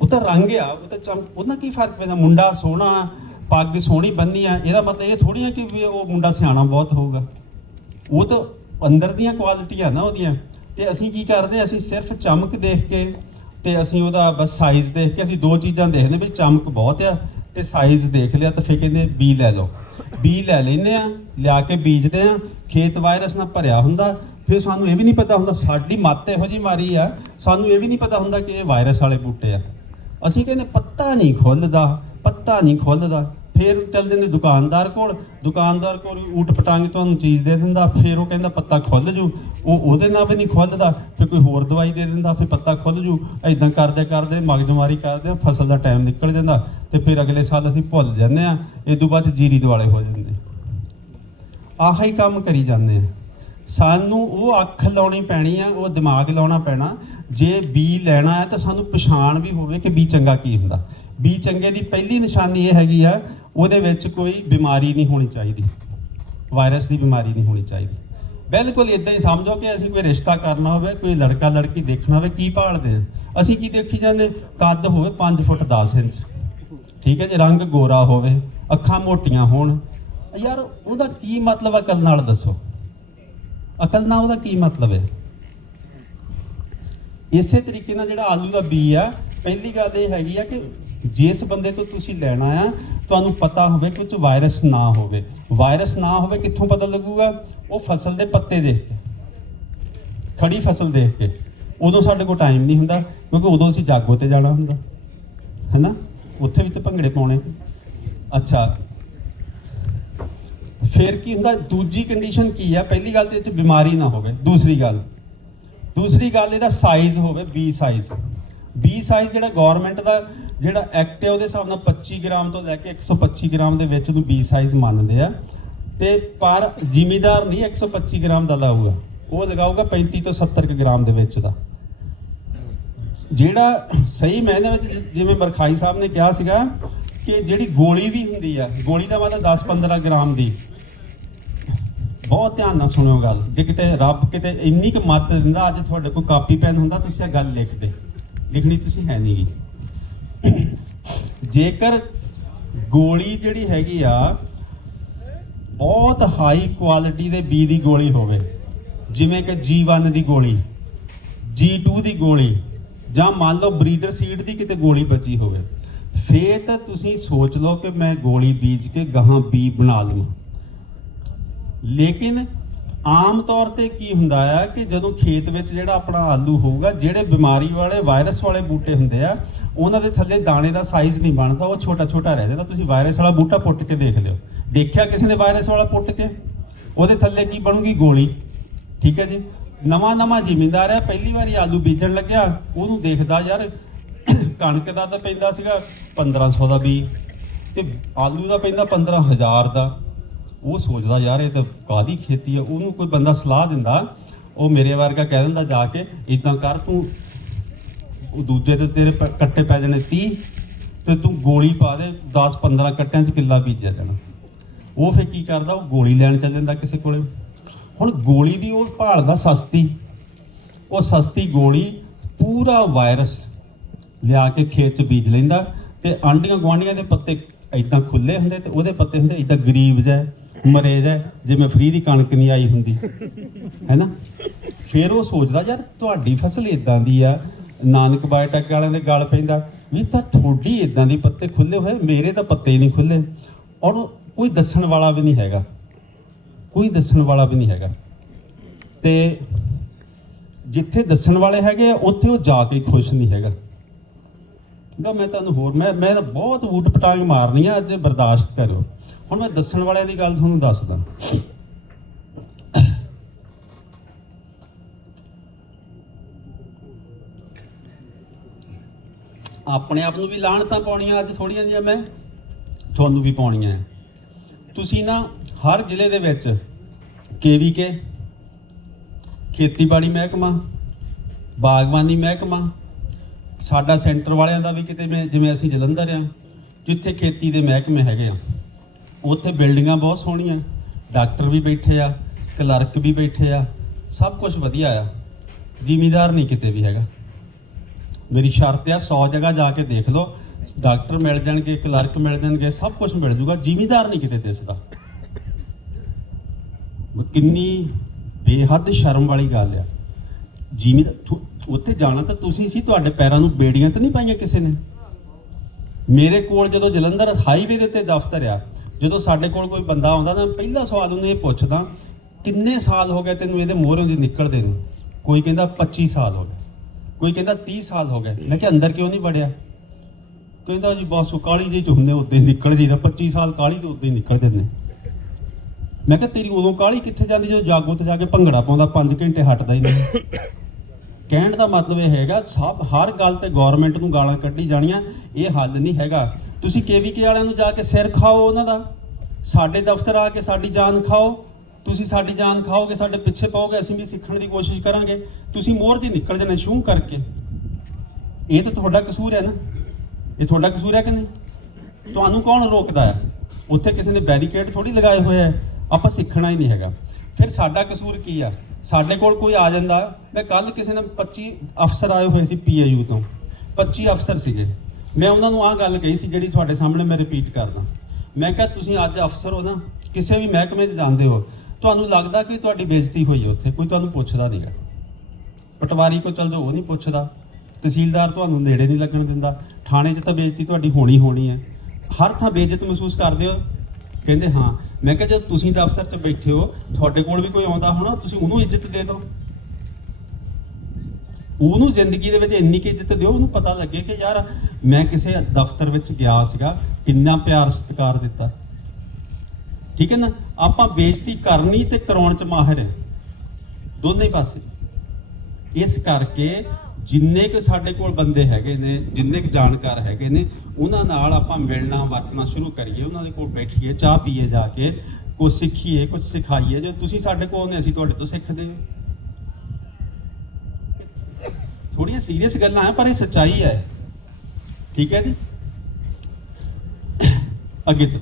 ਉਹ ਤਾਂ ਰੰਗ ਆ, ਉਹ ਤਾਂ ਚਮ ਉਹਦਾ ਕੀ ਫ਼ਰਕ ਪੈਂਦਾ? ਮੁੰਡਾ ਸੋਹਣਾ, ਪੱਗ ਸੋਹਣੀ ਬੰਨੀ ਆ, ਇਹਦਾ ਮਤਲਬ ਇਹ ਥੋੜੀ ਆ ਕਿ ਵੀ ਉਹ ਮੁੰਡਾ ਸਿਆਣਾ ਬਹੁਤ ਹੋਊਗਾ। ਉਹ ਤਾਂ ਅੰਦਰ ਦੀਆਂ ਕੁਆਲਿਟੀਆਂ ਨਾ ਉਹਦੀਆਂ। ਤੇ ਅਸੀਂ ਕੀ ਕਰਦੇ ਅਸੀਂ ਸਿਰਫ ਚਮਕ ਦੇਖ ਕੇ ਤੇ ਅਸੀਂ ਉਹਦਾ ਬਸ ਸਾਈਜ਼ ਦੇਖ ਕੇ ਅਸੀਂ ਦੋ ਚੀਜ਼ਾਂ ਦੇਖਦੇ ਵੀ ਚਮਕ ਬਹੁਤ ਆ ਤੇ ਸਾਈਜ਼ ਦੇਖ ਲਿਆ ਤਾਂ ਫਿਰ ਕਹਿੰਦੇ ਬੀ ਲੈ ਲਓ। ਬੀ ਲੈ ਲੈਨੇ ਆ ਲਿਆ ਕੇ ਬੀਜਦੇ ਆ ਖੇਤ ਵਾਇਰਸ ਨਾਲ ਭਰਿਆ ਹੁੰਦਾ। ਫਿਰ ਸਾਨੂੰ ਇਹ ਵੀ ਨਹੀਂ ਪਤਾ ਹੁੰਦਾ, ਸਾਡੀ ਮੱਤ ਇਹੋ ਜੀ ਮਾਰੀ ਆ, ਸਾਨੂੰ ਇਹ ਵੀ ਨਹੀਂ ਪਤਾ ਹੁੰਦਾ ਕਿ ਇਹ ਵਾਇਰਸ ਵਾਲੇ ਬੂਟੇ ਆ। ਅਸੀਂ ਕਹਿੰਦੇ ਪੱਤਾ ਨਹੀਂ ਖੁੱਲਦਾ, ਪੱਤਾ ਨਹੀਂ ਖੁੱਲਦਾ। ਫਿਰ ਚੱਲ ਜਾਂਦੇ ਦੁਕਾਨਦਾਰ ਕੋਲ ਦੁਕਾਨਦਾਰ ਕੋਲ ਊਟ ਪਟਾਂਗ ਤੁਹਾਨੂੰ ਚੀਜ਼ ਦੇ ਦਿੰਦਾ ਫਿਰ ਉਹ ਕਹਿੰਦਾ ਪੱਤਾ ਖੁੱਲ ਜੂ। ਉਹ ਉਹਦੇ ਨਾਲ ਵੀ ਨਹੀਂ ਖੁੱਲਦਾ ਫਿਰ ਕੋਈ ਹੋਰ ਦਵਾਈ ਦੇ ਦਿੰਦਾ ਫਿਰ ਪੱਤਾ ਖੁੱਲ ਜੂ। ਐਦਾਂ ਕਰਦੇ ਕਰਦੇ ਮਗਜਮਾਰੀ ਕਰਦੇ ਆ, ਫਸਲ ਦਾ ਟਾਈਮ ਨਿਕਲ ਜਾਂਦਾ ਤੇ ਫਿਰ ਅਗਲੇ ਸਾਲ ਅਸੀਂ ਭੁੱਲ ਜਾਂਦੇ ਆ ਇਹ ਤੋਂ ਬਾਅਦ ਜੀਰੀ ਦਿਵਾਲੇ ਹੋ ਜਾਂਦੇ ਆਹੀ ਕੰਮ ਕਰੀ ਜਾਂਦੇ ਆ। ਸਾਨੂੰ ਉਹ ਅੱਖ ਲਾਉਣੀ ਪੈਣੀ ਆ ਉਹ ਦਿਮਾਗ ਲਾਉਣਾ ਪੈਣਾ। ਜੇ ਬੀ ਲੈਣਾ ਹੈ ਤਾਂ ਸਾਨੂੰ ਪਛਾਣ ਵੀ ਹੋਵੇ ਕਿ ਬੀ ਚੰਗਾ ਕੀ ਹੁੰਦਾ। ਬੀ ਚੰਗੇ ਦੀ ਪਹਿਲੀ ਨਿਸ਼ਾਨੀ ਇਹ ਹੈਗੀ ਆ ਉਹਦੇ ਵਿੱਚ ਕੋਈ ਬਿਮਾਰੀ ਨਹੀਂ ਹੋਣੀ ਚਾਹੀਦੀ। ਵਾਇਰਸ ਦੀ ਬਿਮਾਰੀ ਨਹੀਂ ਹੋਣੀ ਚਾਹੀਦੀ। ਬਿਲਕੁਲ ਇਦਾਂ ਹੀ ਸਮਝੋ ਕਿ ਅਸੀਂ ਕੋਈ ਰਿਸ਼ਤਾ ਕਰਨਾ ਹੋਵੇ, ਕੋਈ ਲੜਕਾ ਲੜਕੀ ਦੇਖਣਾ ਹੋਵੇ, ਕੀ ਭਾਲਦੇ ਆ? ਅਸੀਂ ਕੀ ਦੇਖੀ ਜਾਂਦੇ? ਕੱਦ ਹੋਵੇ 5 ਫੁੱਟ 10 ਇੰਚ। ਠੀਕ ਹੈ ਜੇ, ਰੰਗ ਗੋਰਾ ਹੋਵੇ, ਅੱਖਾਂ ਮੋਟੀਆਂ ਹੋਣ। ਯਾਰ ਉਹਦਾ ਕੀ ਮਤਲਬ ਅਕਲ ਨਾਲ ਦੱਸੋ? ਅਕਲ ਨਾਲ ਉਹਦਾ ਕੀ ਮਤਲਬ ਹੈ? ਇਸੇ ਤਰੀਕੇ ਨਾਲ ਜਿਹੜਾ ਆਲੂ ਦਾ ਬੀ ਆ, ਪਹਿਲੀ ਗੱਲ ਇਹ ਹੈਗੀ ਆ ਕਿ ਜਿਸ ਬੰਦੇ ਤੋਂ ਤੁਸੀਂ ਲੈਣਾ ਆ ਤੁਹਾਨੂੰ ਪਤਾ ਹੋਵੇ ਕਿ ਉਹ ਵਾਇਰਸ ਨਾ ਹੋਵੇ। ਵਾਇਰਸ ਨਾ ਹੋਵੇ ਕਿੱਥੋਂ ਪਤਾ ਲੱਗੂਗਾ? ਉਹ ਫਸਲ ਦੇ ਪੱਤੇ ਦੇਖ ਕੇ। ਖੜੀ ਫਸਲ ਦੇਖ ਕੇ। ਉਦੋਂ ਸਾਡੇ ਕੋਲ ਟਾਈਮ ਨਹੀਂ ਹੁੰਦਾ, ਕਿਉਂਕਿ ਉਦੋਂ ਅਸੀਂ ਜਾਗੋ ਤੇ ਜਾਣਾ ਹੁੰਦਾ। ਹੈਨਾ? ਉੱਥੇ ਵੀ ਤੇ ਭੰਗੜੇ ਪਾਉਣੇ। ਅੱਛਾ। ਫਿਰ ਕੀ ਹੁੰਦਾ? ਦੂਜੀ ਕੰਡੀਸ਼ਨ ਕੀ ਆ? ਪਹਿਲੀ ਗੱਲ ਤੇ ਇਹ ਚ ਬਿਮਾਰੀ ਨਾ ਹੋਵੇ। ਦੂਸਰੀ ਗੱਲ। ਦੂਸਰੀ ਗੱਲ ਇਹਦਾ ਸਾਈਜ਼ ਹੋਵੇ ਬੀ ਸਾਈਜ਼ ਬੀ ਸਾਈਜ਼ ਜਿਹੜਾ ਗਵਰਨਮੈਂਟ ਦਾ ਜਿਹੜਾ ਐਕਟ ਹੈ ਉਹਦੇ ਹਿਸਾਬ ਨਾਲ 25 ਗ੍ਰਾਮ ਤੋਂ ਲੈ ਕੇ 125 ਗ੍ਰਾਮ ਦੇ ਵਿੱਚ ਉਹਨੂੰ ਬੀ ਸਾਈਜ਼ ਮੰਨਦੇ ਆ। ਤੇ ਪਰ ਜ਼ਿਮੀਦਾਰ ਨਹੀਂ 125 ਗ੍ਰਾਮ ਦਾ ਲਾਊਗਾ। ਉਹ ਲਗਾਊਗਾ 35 ਤੋਂ 70 ਕੁ ਗ੍ਰਾਮ ਦੇ ਵਿੱਚ ਦਾ। ਜਿਹੜਾ ਸਹੀ ਮਾਇਨੇ ਵਿੱਚ ਜਿਵੇਂ ਬਰਖਾਈ ਸਾਹਿਬ ਨੇ ਕਿਹਾ ਸੀਗਾ ਕਿ ਜਿਹੜੀ ਗੋਲੀ ਵੀ ਹੁੰਦੀ ਆ, ਗੋਲੀ ਦਾ ਮਤਲਬ 10-15 ਗ੍ਰਾਮ ਦੀ। ਬਹੁਤ ਧਿਆਨ ਨਾਲ ਸੁਣਿਓ ਗੱਲ। ਜੇ ਕਿਤੇ ਰੱਬ ਕਿਤੇ ਇੰਨੀ ਕੁ ਮੱਤ ਦਿੰਦਾ, ਅੱਜ ਤੁਹਾਡੇ ਕੋਲ ਕਾਪੀ ਪੈਨ ਹੁੰਦਾ, ਤੁਸੀਂ ਇਹ ਗੱਲ ਲਿਖਦੇ। ਲਿਖਣੀ ਤੁਸੀਂ ਹੈ ਨਹੀਂਗੀ ਜੇਕਰ ਗੋਲੀ ਜਿਹੜੀ ਹੈਗੀ ਆ, ਬਹੁਤ ਹਾਈ ਕੁਆਲਿਟੀ ਦੇ ਬੀ ਦੀ ਗੋਲੀ ਹੋਵੇ, ਜਿਵੇਂ ਕਿ G1 ਦੀ ਗੋਲੀ G2 ਦੀ ਗੋਲੀ, ਜਾਂ ਮੰਨ ਲਓ ਬਰੀਡਰ ਸੀਡ ਦੀ ਕਿਤੇ ਗੋਲੀ ਬਚੀ ਹੋਵੇ, ਫੇਰ ਤਾਂ ਤੁਸੀਂ ਸੋਚ ਲਓ ਕਿ ਮੈਂ ਗੋਲੀ ਬੀਜ ਕੇ ਗਾਹਾਂ ਬੀ ਬਣਾ ਲਵਾਂ। ਲੇਕਿਨ ਆਮ ਤੌਰ ਤੇ ਕੀ ਹੁੰਦਾ ਆ ਕਿ ਜਦੋਂ ਖੇਤ ਵਿੱਚ ਜਿਹੜਾ ਆਪਣਾ ਆਲੂ ਹੋਊਗਾ, ਜਿਹੜੇ ਬਿਮਾਰੀ ਵਾਲੇ, ਵਾਇਰਸ ਵਾਲੇ ਬੂਟੇ ਹੁੰਦੇ ਆ, ਉਹਨਾਂ ਦੇ ਥੱਲੇ ਦਾਣੇ ਦਾ ਸਾਈਜ਼ ਨਹੀਂ ਬਣਦਾ, ਉਹ ਛੋਟਾ ਛੋਟਾ ਰਹਿ ਜਾਂਦਾ। ਤੁਸੀਂ ਵਾਇਰਸ ਵਾਲਾ ਬੂਟਾ ਪੁੱਟ ਕੇ ਦੇਖ ਲਿਓ। ਦੇਖਿਆ ਕਿਸੇ ਨੇ ਵਾਇਰਸ ਵਾਲਾ ਪੁੱਟ ਕੇ? ਉਹਦੇ ਥੱਲੇ ਕੀ ਬਣੂਗੀ? ਗੋਲੀ। ਠੀਕ ਹੈ ਜੀ? ਨਵਾਂ ਨਵਾਂ ਜ਼ਿਮੀਂਦਾਰ ਆ, ਪਹਿਲੀ ਵਾਰੀ ਆਲੂ ਬੀਜਣ ਲੱਗਿਆ। ਉਹਨੂੰ ਦੇਖਦਾ ਯਾਰ, ਕਣਕ ਦਾ ਤਾਂ ਪੈਂਦਾ ਸੀਗਾ 1500 ਦਾ ਬੀ ਤੇ ਆਲੂ ਦਾ ਪੈਂਦਾ 15000 ਦਾ। ਉਹ ਸੋਚਦਾ, ਯਾਰ, ਇਹ ਤਾਂ ਕਾਦੀ ਖੇਤੀ ਆ? ਉਹਨੂੰ ਕੋਈ ਬੰਦਾ ਸਲਾਹ ਦਿੰਦਾ, ਉਹ ਮੇਰੇ ਵਰਗਾ ਕਹਿ ਦਿੰਦਾ ਜਾ ਕੇ ਇਦਾਂ ਕਰ, ਤੂੰ ਉਹ ਦੂਜੇ ਤੇ ਤੇਰੇ ਪ- ਕੱਟੇ ਪੈ ਜਾਣੇ 30 ਤੇ ਤੂੰ ਗੋਲੀ ਪਾ ਦੇ 10 15 ਕੱਟਿਆਂ 'ਚ ਕਿੱਲਾ ਬੀਜਿਆ ਜਾਣਾ। ਉਹ ਫੇ ਕੀ ਕਰਦਾ? ਉਹ ਗੋਲੀ ਲੈਣ ਚੱਲ ਜਾਂਦਾ ਕਿਸੇ ਕੋਲੇ। ਹੁਣ ਗੋਲੀ ਦੀ ਉਹ ਭਾਲਦਾ ਸਸਤੀ। ਉਹ ਸਸਤੀ ਗੋਲੀ ਪੂਰਾ ਵਾਇਰਸ ਲਿਆ ਕੇ ਖੇਤ 'ਚ ਬੀਜ ਲੈਂਦਾ ਤੇ ਆਂਡੀਆਂ ਗੁਆਂਢੀਆਂ ਦੇ ਪੱਤੇ ਇਦਾਂ ਖੁੱਲੇ ਹੁੰਦੇ ਤੇ ਉਹਦੇ ਪੱਤੇ ਹੁੰਦੇ ਇਦਾਂ ਗਰੀਬ ਜਿਹੇ। ਮਰੇ ਜੇ ਮੈਂ ਫਰੀ ਦੀ ਕਣਕ ਨਹੀਂ ਆਈ ਹੁੰਦੀ। ਹੈਨਾ? ਫਿਰ ਉਹ ਸੋਚਦਾ, ਯਾਰ ਤੁਹਾਡੀ ਫਸਲ ਇਦਾਂ ਦੀ ਆ, ਨਾਨਕ ਬਾਇਓਟੈਕ ਵਾਲਿਆਂ ਦੇ ਗਲ ਪੈਂਦਾ। ਵੀ ਤਾਂ ਥੋੜੀ ਇਦਾਂ ਦੀ ਪੱਤੇ ਖੁੱਲੇ ਹੋਏ, ਮੇਰੇ ਤਾਂ ਪੱਤੇ ਹੀ ਨਹੀਂ ਖੁੱਲੇ ਔਰ ਕੋਈ ਦੱਸਣ ਵਾਲਾ ਵੀ ਨਹੀਂ ਹੈਗਾ। ਕੋਈ ਦੱਸਣ ਵਾਲਾ ਵੀ ਨਹੀਂ ਹੈਗਾ। ਤੇ ਜਿੱਥੇ ਦੱਸਣ ਵਾਲੇ ਹੈਗੇ ਆ, ਉੱਥੇ ਉਹ ਜਾ ਕੇ ਖੁਸ਼ ਨਹੀਂ ਹੈਗਾ। ਦਾ ਮੈਂ ਤੁਹਾਨੂੰ ਹੋਰ, ਮੈਂ ਮੈਂ ਤਾਂ ਬਹੁਤ ਊਟ ਪਟਾਂਗ ਮਾਰਨੀ ਆ ਅੱਜ ਬਰਦਾਸ਼ਤ ਕਰੋ ਹੁਣ ਮੈਂ ਦੱਸਣ ਵਾਲਿਆਂ ਦੀ ਗੱਲ ਤੁਹਾਨੂੰ ਦੱਸਦਾ। ਆਪਣੇ ਆਪ ਨੂੰ ਵੀ ਲਾਹਣਤਾਂ ਪਾਉਣੀਆਂ ਅੱਜ ਥੋੜੀਆਂ ਜਿਹੀਆਂ ਮੈਂ, ਤੁਹਾਨੂੰ ਵੀ ਪਾਉਣੀਆਂ। ਤੁਸੀਂ ਨਾ ਹਰ ਜ਼ਿਲ੍ਹੇ ਦੇ ਵਿੱਚ ਕੇਵੀਕੇ, ਖੇਤੀਬਾੜੀ ਮਹਿਕਮਾ, ਬਾਗਬਾਨੀ ਮਹਿਕਮਾ, ਸਾਡਾ ਸੈਂਟਰ ਵਾਲਿਆਂ ਦਾ ਵੀ ਕਿਤੇ ਮੈਂ- ਜਿਵੇਂ ਅਸੀਂ ਜਲੰਧਰ ਆ, ਜਿੱਥੇ ਖੇਤੀ ਦੇ ਮਹਿਕਮੇ ਹੈਗੇ ਆ। ਉੱਥੇ ਬਿਲਡਿੰਗਾਂ ਬਹੁਤ ਸੋਹਣੀਆਂ, ਡਾਕਟਰ ਵੀ ਬੈਠੇ ਆ, ਕਲਰਕ ਵੀ ਬੈਠੇ ਆ, ਸਭ ਕੁਝ ਵਧੀਆ ਆ। ਜ਼ਿਮੀਦਾਰ ਨਹੀਂ ਕਿਤੇ ਵੀ ਹੈਗਾ। ਮੇਰੀ ਸ਼ਰਤ ਆ 100 ਜਗ੍ਹਾ ਜਾ ਕੇ ਦੇਖ ਲਓ, ਡਾਕਟਰ ਮਿਲ ਜਾਣਗੇ, ਕਲਰਕ ਮਿਲ ਜਾਣਗੇ, ਸਭ ਕੁਝ ਮਿਲ ਜੂਗਾ, ਜ਼ਿਮੀਦਾਰ ਨਹੀਂ ਕਿਤੇ ਦਿਸਦਾ ਕਿੰਨੀ ਬੇਹੱਦ ਸ਼ਰਮ ਵਾਲੀ ਗੱਲ ਆ। ਜ਼ਿਮੀਦਾਰ ਉੱਥੇ ਜਾਣਾ ਤਾਂ ਤੁਸੀਂ ਸੀ, ਤੁਹਾਡੇ ਪੈਰਾਂ ਨੂੰ ਬੇੜੀਆਂ ਤਾਂ ਨਹੀਂ ਪਾਈਆਂ ਕਿਸੇ ਨੇ? ਮੇਰੇ ਕੋਲ ਜਦੋਂ ਜਲੰਧਰ ਹਾਈਵੇ ਦੇ ਉੱਤੇ ਦਫ਼ਤਰ ਆ ਜਦੋਂ ਸਾਡੇ ਕੋਲ ਕੋਈ ਬੰਦਾ ਆਉਂਦਾ ਤਾਂ ਪਹਿਲਾ ਸਵਾਲ ਉਹਨੂੰ ਇਹ ਪੁੱਛਦਾ, ਕਿੰਨੇ ਸਾਲ ਹੋ ਗਏ ਤੈਨੂੰ ਇਹਦੇ ਮੋਹਰੋਂ ਦੀ ਨਿਕਲਦੇ ਨੂੰ? ਕੋਈ ਕਹਿੰਦਾ 25 ਸਾਲ ਹੋ ਗਏ। ਕੋਈ ਕਹਿੰਦਾ 30 ਸਾਲ ਹੋ ਗਏ। ਮੈਂ ਕਿਹਾ ਅੰਦਰ ਕਿਉਂ ਨਹੀਂ ਵੜਿਆ? ਕਹਿੰਦਾ ਜੀ ਬਸ ਉਹ ਕਾਲੀ ਜਿਹੀ ਚ ਹੁੰਦੇ, ਉਦੋਂ ਹੀ ਨਿਕਲ ਜੀਦਾ 25 ਸਾਲ ਕਾਲੀ ਤੋਂ ਉਦੋਂ ਹੀ ਨਿਕਲ ਜਾਂਦੇ। ਮੈਂ ਕਿਹਾ ਤੇਰੀ ਉਦੋਂ ਕਾਲੀ ਕਿੱਥੇ ਜਾਂਦੀ ਜਦੋਂ ਜਾਗੋ ਤੇ ਜਾ ਕੇ ਭੰਗੜਾ ਪਾਉਂਦਾ 5 ਘੰਟੇ ਹਟਦਾ ਹੀ ਨਹੀਂ। ਕਹਿਣ ਦਾ ਮਤਲਬ ਇਹ ਹੈਗਾ, ਸਭ ਹਰ ਗੱਲ ਤੇ ਗਵਰਨਮੈਂਟ ਨੂੰ ਗਾਲਾਂ ਕੱਢੀ ਜਾਣੀਆਂ, ਇਹ ਹੱਲ ਨਹੀਂ ਹੈਗਾ। ਤੁਸੀਂ ਕੇਵੀਕੇ ਵਾਲਿਆਂ ਨੂੰ ਜਾ ਕੇ ਸਿਰ ਖਾਓ ਉਹਨਾਂ ਦਾ। ਸਾਡੇ ਦਫ਼ਤਰ ਆ ਕੇ ਸਾਡੀ ਜਾਨ ਖਾਓ। ਤੁਸੀਂ ਸਾਡੀ ਜਾਨ ਖਾਓਗੇ, ਸਾਡੇ ਪਿੱਛੇ ਪਾਓਗੇ, ਅਸੀਂ ਵੀ ਸਿੱਖਣ ਦੀ ਕੋਸ਼ਿਸ਼ ਕਰਾਂਗੇ। ਤੁਸੀਂ ਮੋਰ ਦੀ ਨਿਕਲ ਜਾਣੇ ਸ਼ੂ ਕਰਕੇ। ਇਹ ਤਾਂ ਤੁਹਾਡਾ ਕਸੂਰ ਹੈ ਨਾ। ਇਹ ਤੁਹਾਡਾ ਕਸੂਰ ਹੈ ਕਿ ਨਹੀਂ? ਤੁਹਾਨੂੰ ਕੌਣ ਰੋਕਦਾ ਹੈ? ਉੱਥੇ ਕਿਸੇ ਨੇ ਬੈਰੀਕੇਡ ਥੋੜੀ ਲਗਾਏ ਹੋਏ ਹੈ। ਆਪਾਂ ਸਿੱਖਣਾ ਹੀ ਨਹੀਂ ਹੈਗਾ। ਫਿਰ ਸਾਡਾ ਕਸੂਰ ਕੀ ਆ? ਸਾਡੇ ਕੋਲ ਕੋਈ ਆ ਜਾਂਦਾ। ਮੈਂ ਕੱਲ ਕਿਸੇ ਨੇ 25 ਅਫਸਰ ਆਏ ਹੋਏ ਸੀ ਪੀਏਯੂ ਤੋਂ। 25 ਅਫਸਰ ਸੀਗੇ। ਮੈਂ ਉਹਨਾਂ ਨੂੰ ਆਹ ਗੱਲ ਕਹੀ ਸੀ ਜਿਹੜੀ ਤੁਹਾਡੇ ਸਾਹਮਣੇ ਮੈਂ ਰਿਪੀਟ ਕਰਦਾ। ਮੈਂ ਕਿਹਾ, ਤੁਸੀਂ ਅੱਜ ਅਫਸਰ ਹੋ ਨਾ, ਕਿਸੇ ਵੀ ਮਹਿਕਮੇ 'ਚ ਜਾਂਦੇ ਹੋ, ਤੁਹਾਨੂੰ ਲੱਗਦਾ ਕਿ ਤੁਹਾਡੀ ਬੇਇੱਜ਼ਤੀ ਹੋਈ ਉੱਥੇ? ਕੋਈ ਤੁਹਾਨੂੰ ਪੁੱਛਦਾ ਨਹੀਂਗਾ ਪਟਵਾਰੀ ਕੋ ਚਲ ਜਾਓ, ਉਹ ਨਹੀਂ ਪੁੱਛਦਾ। ਤਹਿਸੀਲਦਾਰ ਤੁਹਾਨੂੰ ਨੇੜੇ ਨਹੀਂ ਲੱਗਣ ਦਿੰਦਾ। ਥਾਣੇ 'ਚ ਤਾਂ ਬੇਇੱਜ਼ਤੀ ਤੁਹਾਡੀ ਹੋਣੀ ਹੋਣੀ ਹੈ। ਹਰ ਥਾਂ ਬੇਇੱਜ਼ਤ ਮਹਿਸੂਸ ਕਰਦੇ ਹੋ? ਕਹਿੰਦੇ, ਹਾਂ। ਮੈਂ ਕਿਹਾ, ਜਦ ਤੁਸੀਂ ਦਫ਼ਤਰ 'ਚ ਬੈਠੇ ਹੋ, ਤੁਹਾਡੇ ਕੋਲ ਵੀ ਕੋਈ ਆਉਂਦਾ ਹੋਣਾ, ਤੁਸੀਂ ਉਹਨੂੰ ਇੱਜ਼ਤ ਦੇ ਦਿਓ। ਉਹਨੂੰ ਜ਼ਿੰਦਗੀ ਦੇ ਵਿੱਚ ਇੰਨੀ ਕਿ ਇੱਜ਼ਤ ਦਿਓ, ਉਹਨੂੰ ਪਤਾ ਲੱਗੇ ਕਿ ਯਾਰ ਮੈਂ ਕਿਸੇ ਦਫ਼ਤਰ ਵਿੱਚ ਗਿਆ ਸੀਗਾ, ਕਿੰਨਾ ਪਿਆਰ ਸਤਿਕਾਰ ਦਿੱਤਾ। ਠੀਕ ਹੈ ਨਾ? ਆਪਾਂ ਬੇਇੱਜ਼ਤੀ ਕਰਨੀ ਤੇ ਕਰਾਉਣ 'ਚ ਮਾਹਿਰ ਹੈ। ਦੋਨੇ ਪਾਸੇ। ਇਸ ਕਰਕੇ ਜਿੰਨੇ ਕੁ ਸਾਡੇ ਕੋਲ ਬੰਦੇ ਹੈਗੇ ਨੇ, ਜਿੰਨੇ ਕੁ ਜਾਣਕਾਰ ਹੈਗੇ ਨੇ, ਉਹਨਾਂ ਨਾਲ ਆਪਾਂ ਮਿਲਣਾ, ਵਰਤਣਾ ਸ਼ੁਰੂ ਕਰੀਏ, ਉਹਨਾਂ ਦੇ ਕੋਲ ਬੈਠੀਏ, ਚਾਹ ਪੀਏ ਜਾ ਕੇ ਕੁਝ ਸਿੱਖੀਏ ਕੁਝ ਸਿਖਾਈਏ। ਜੇ ਤੁਸੀਂ ਸਾਡੇ ਕੋਲ ਨੇ ਅਸੀਂ ਤੁਹਾਡੇ ਤੋਂ ਸਿੱਖਦੇ ਹਾਂ। ਥੋੜੀਆਂ ਸੀਰੀਅਸ ਗੱਲਾਂ ਆ ਪਰ ਇਹ ਸੱਚਾਈ ਹੈ। ਠੀਕ ਹੈ ਜੀ? ਅੱਗੇ ਤੋਂ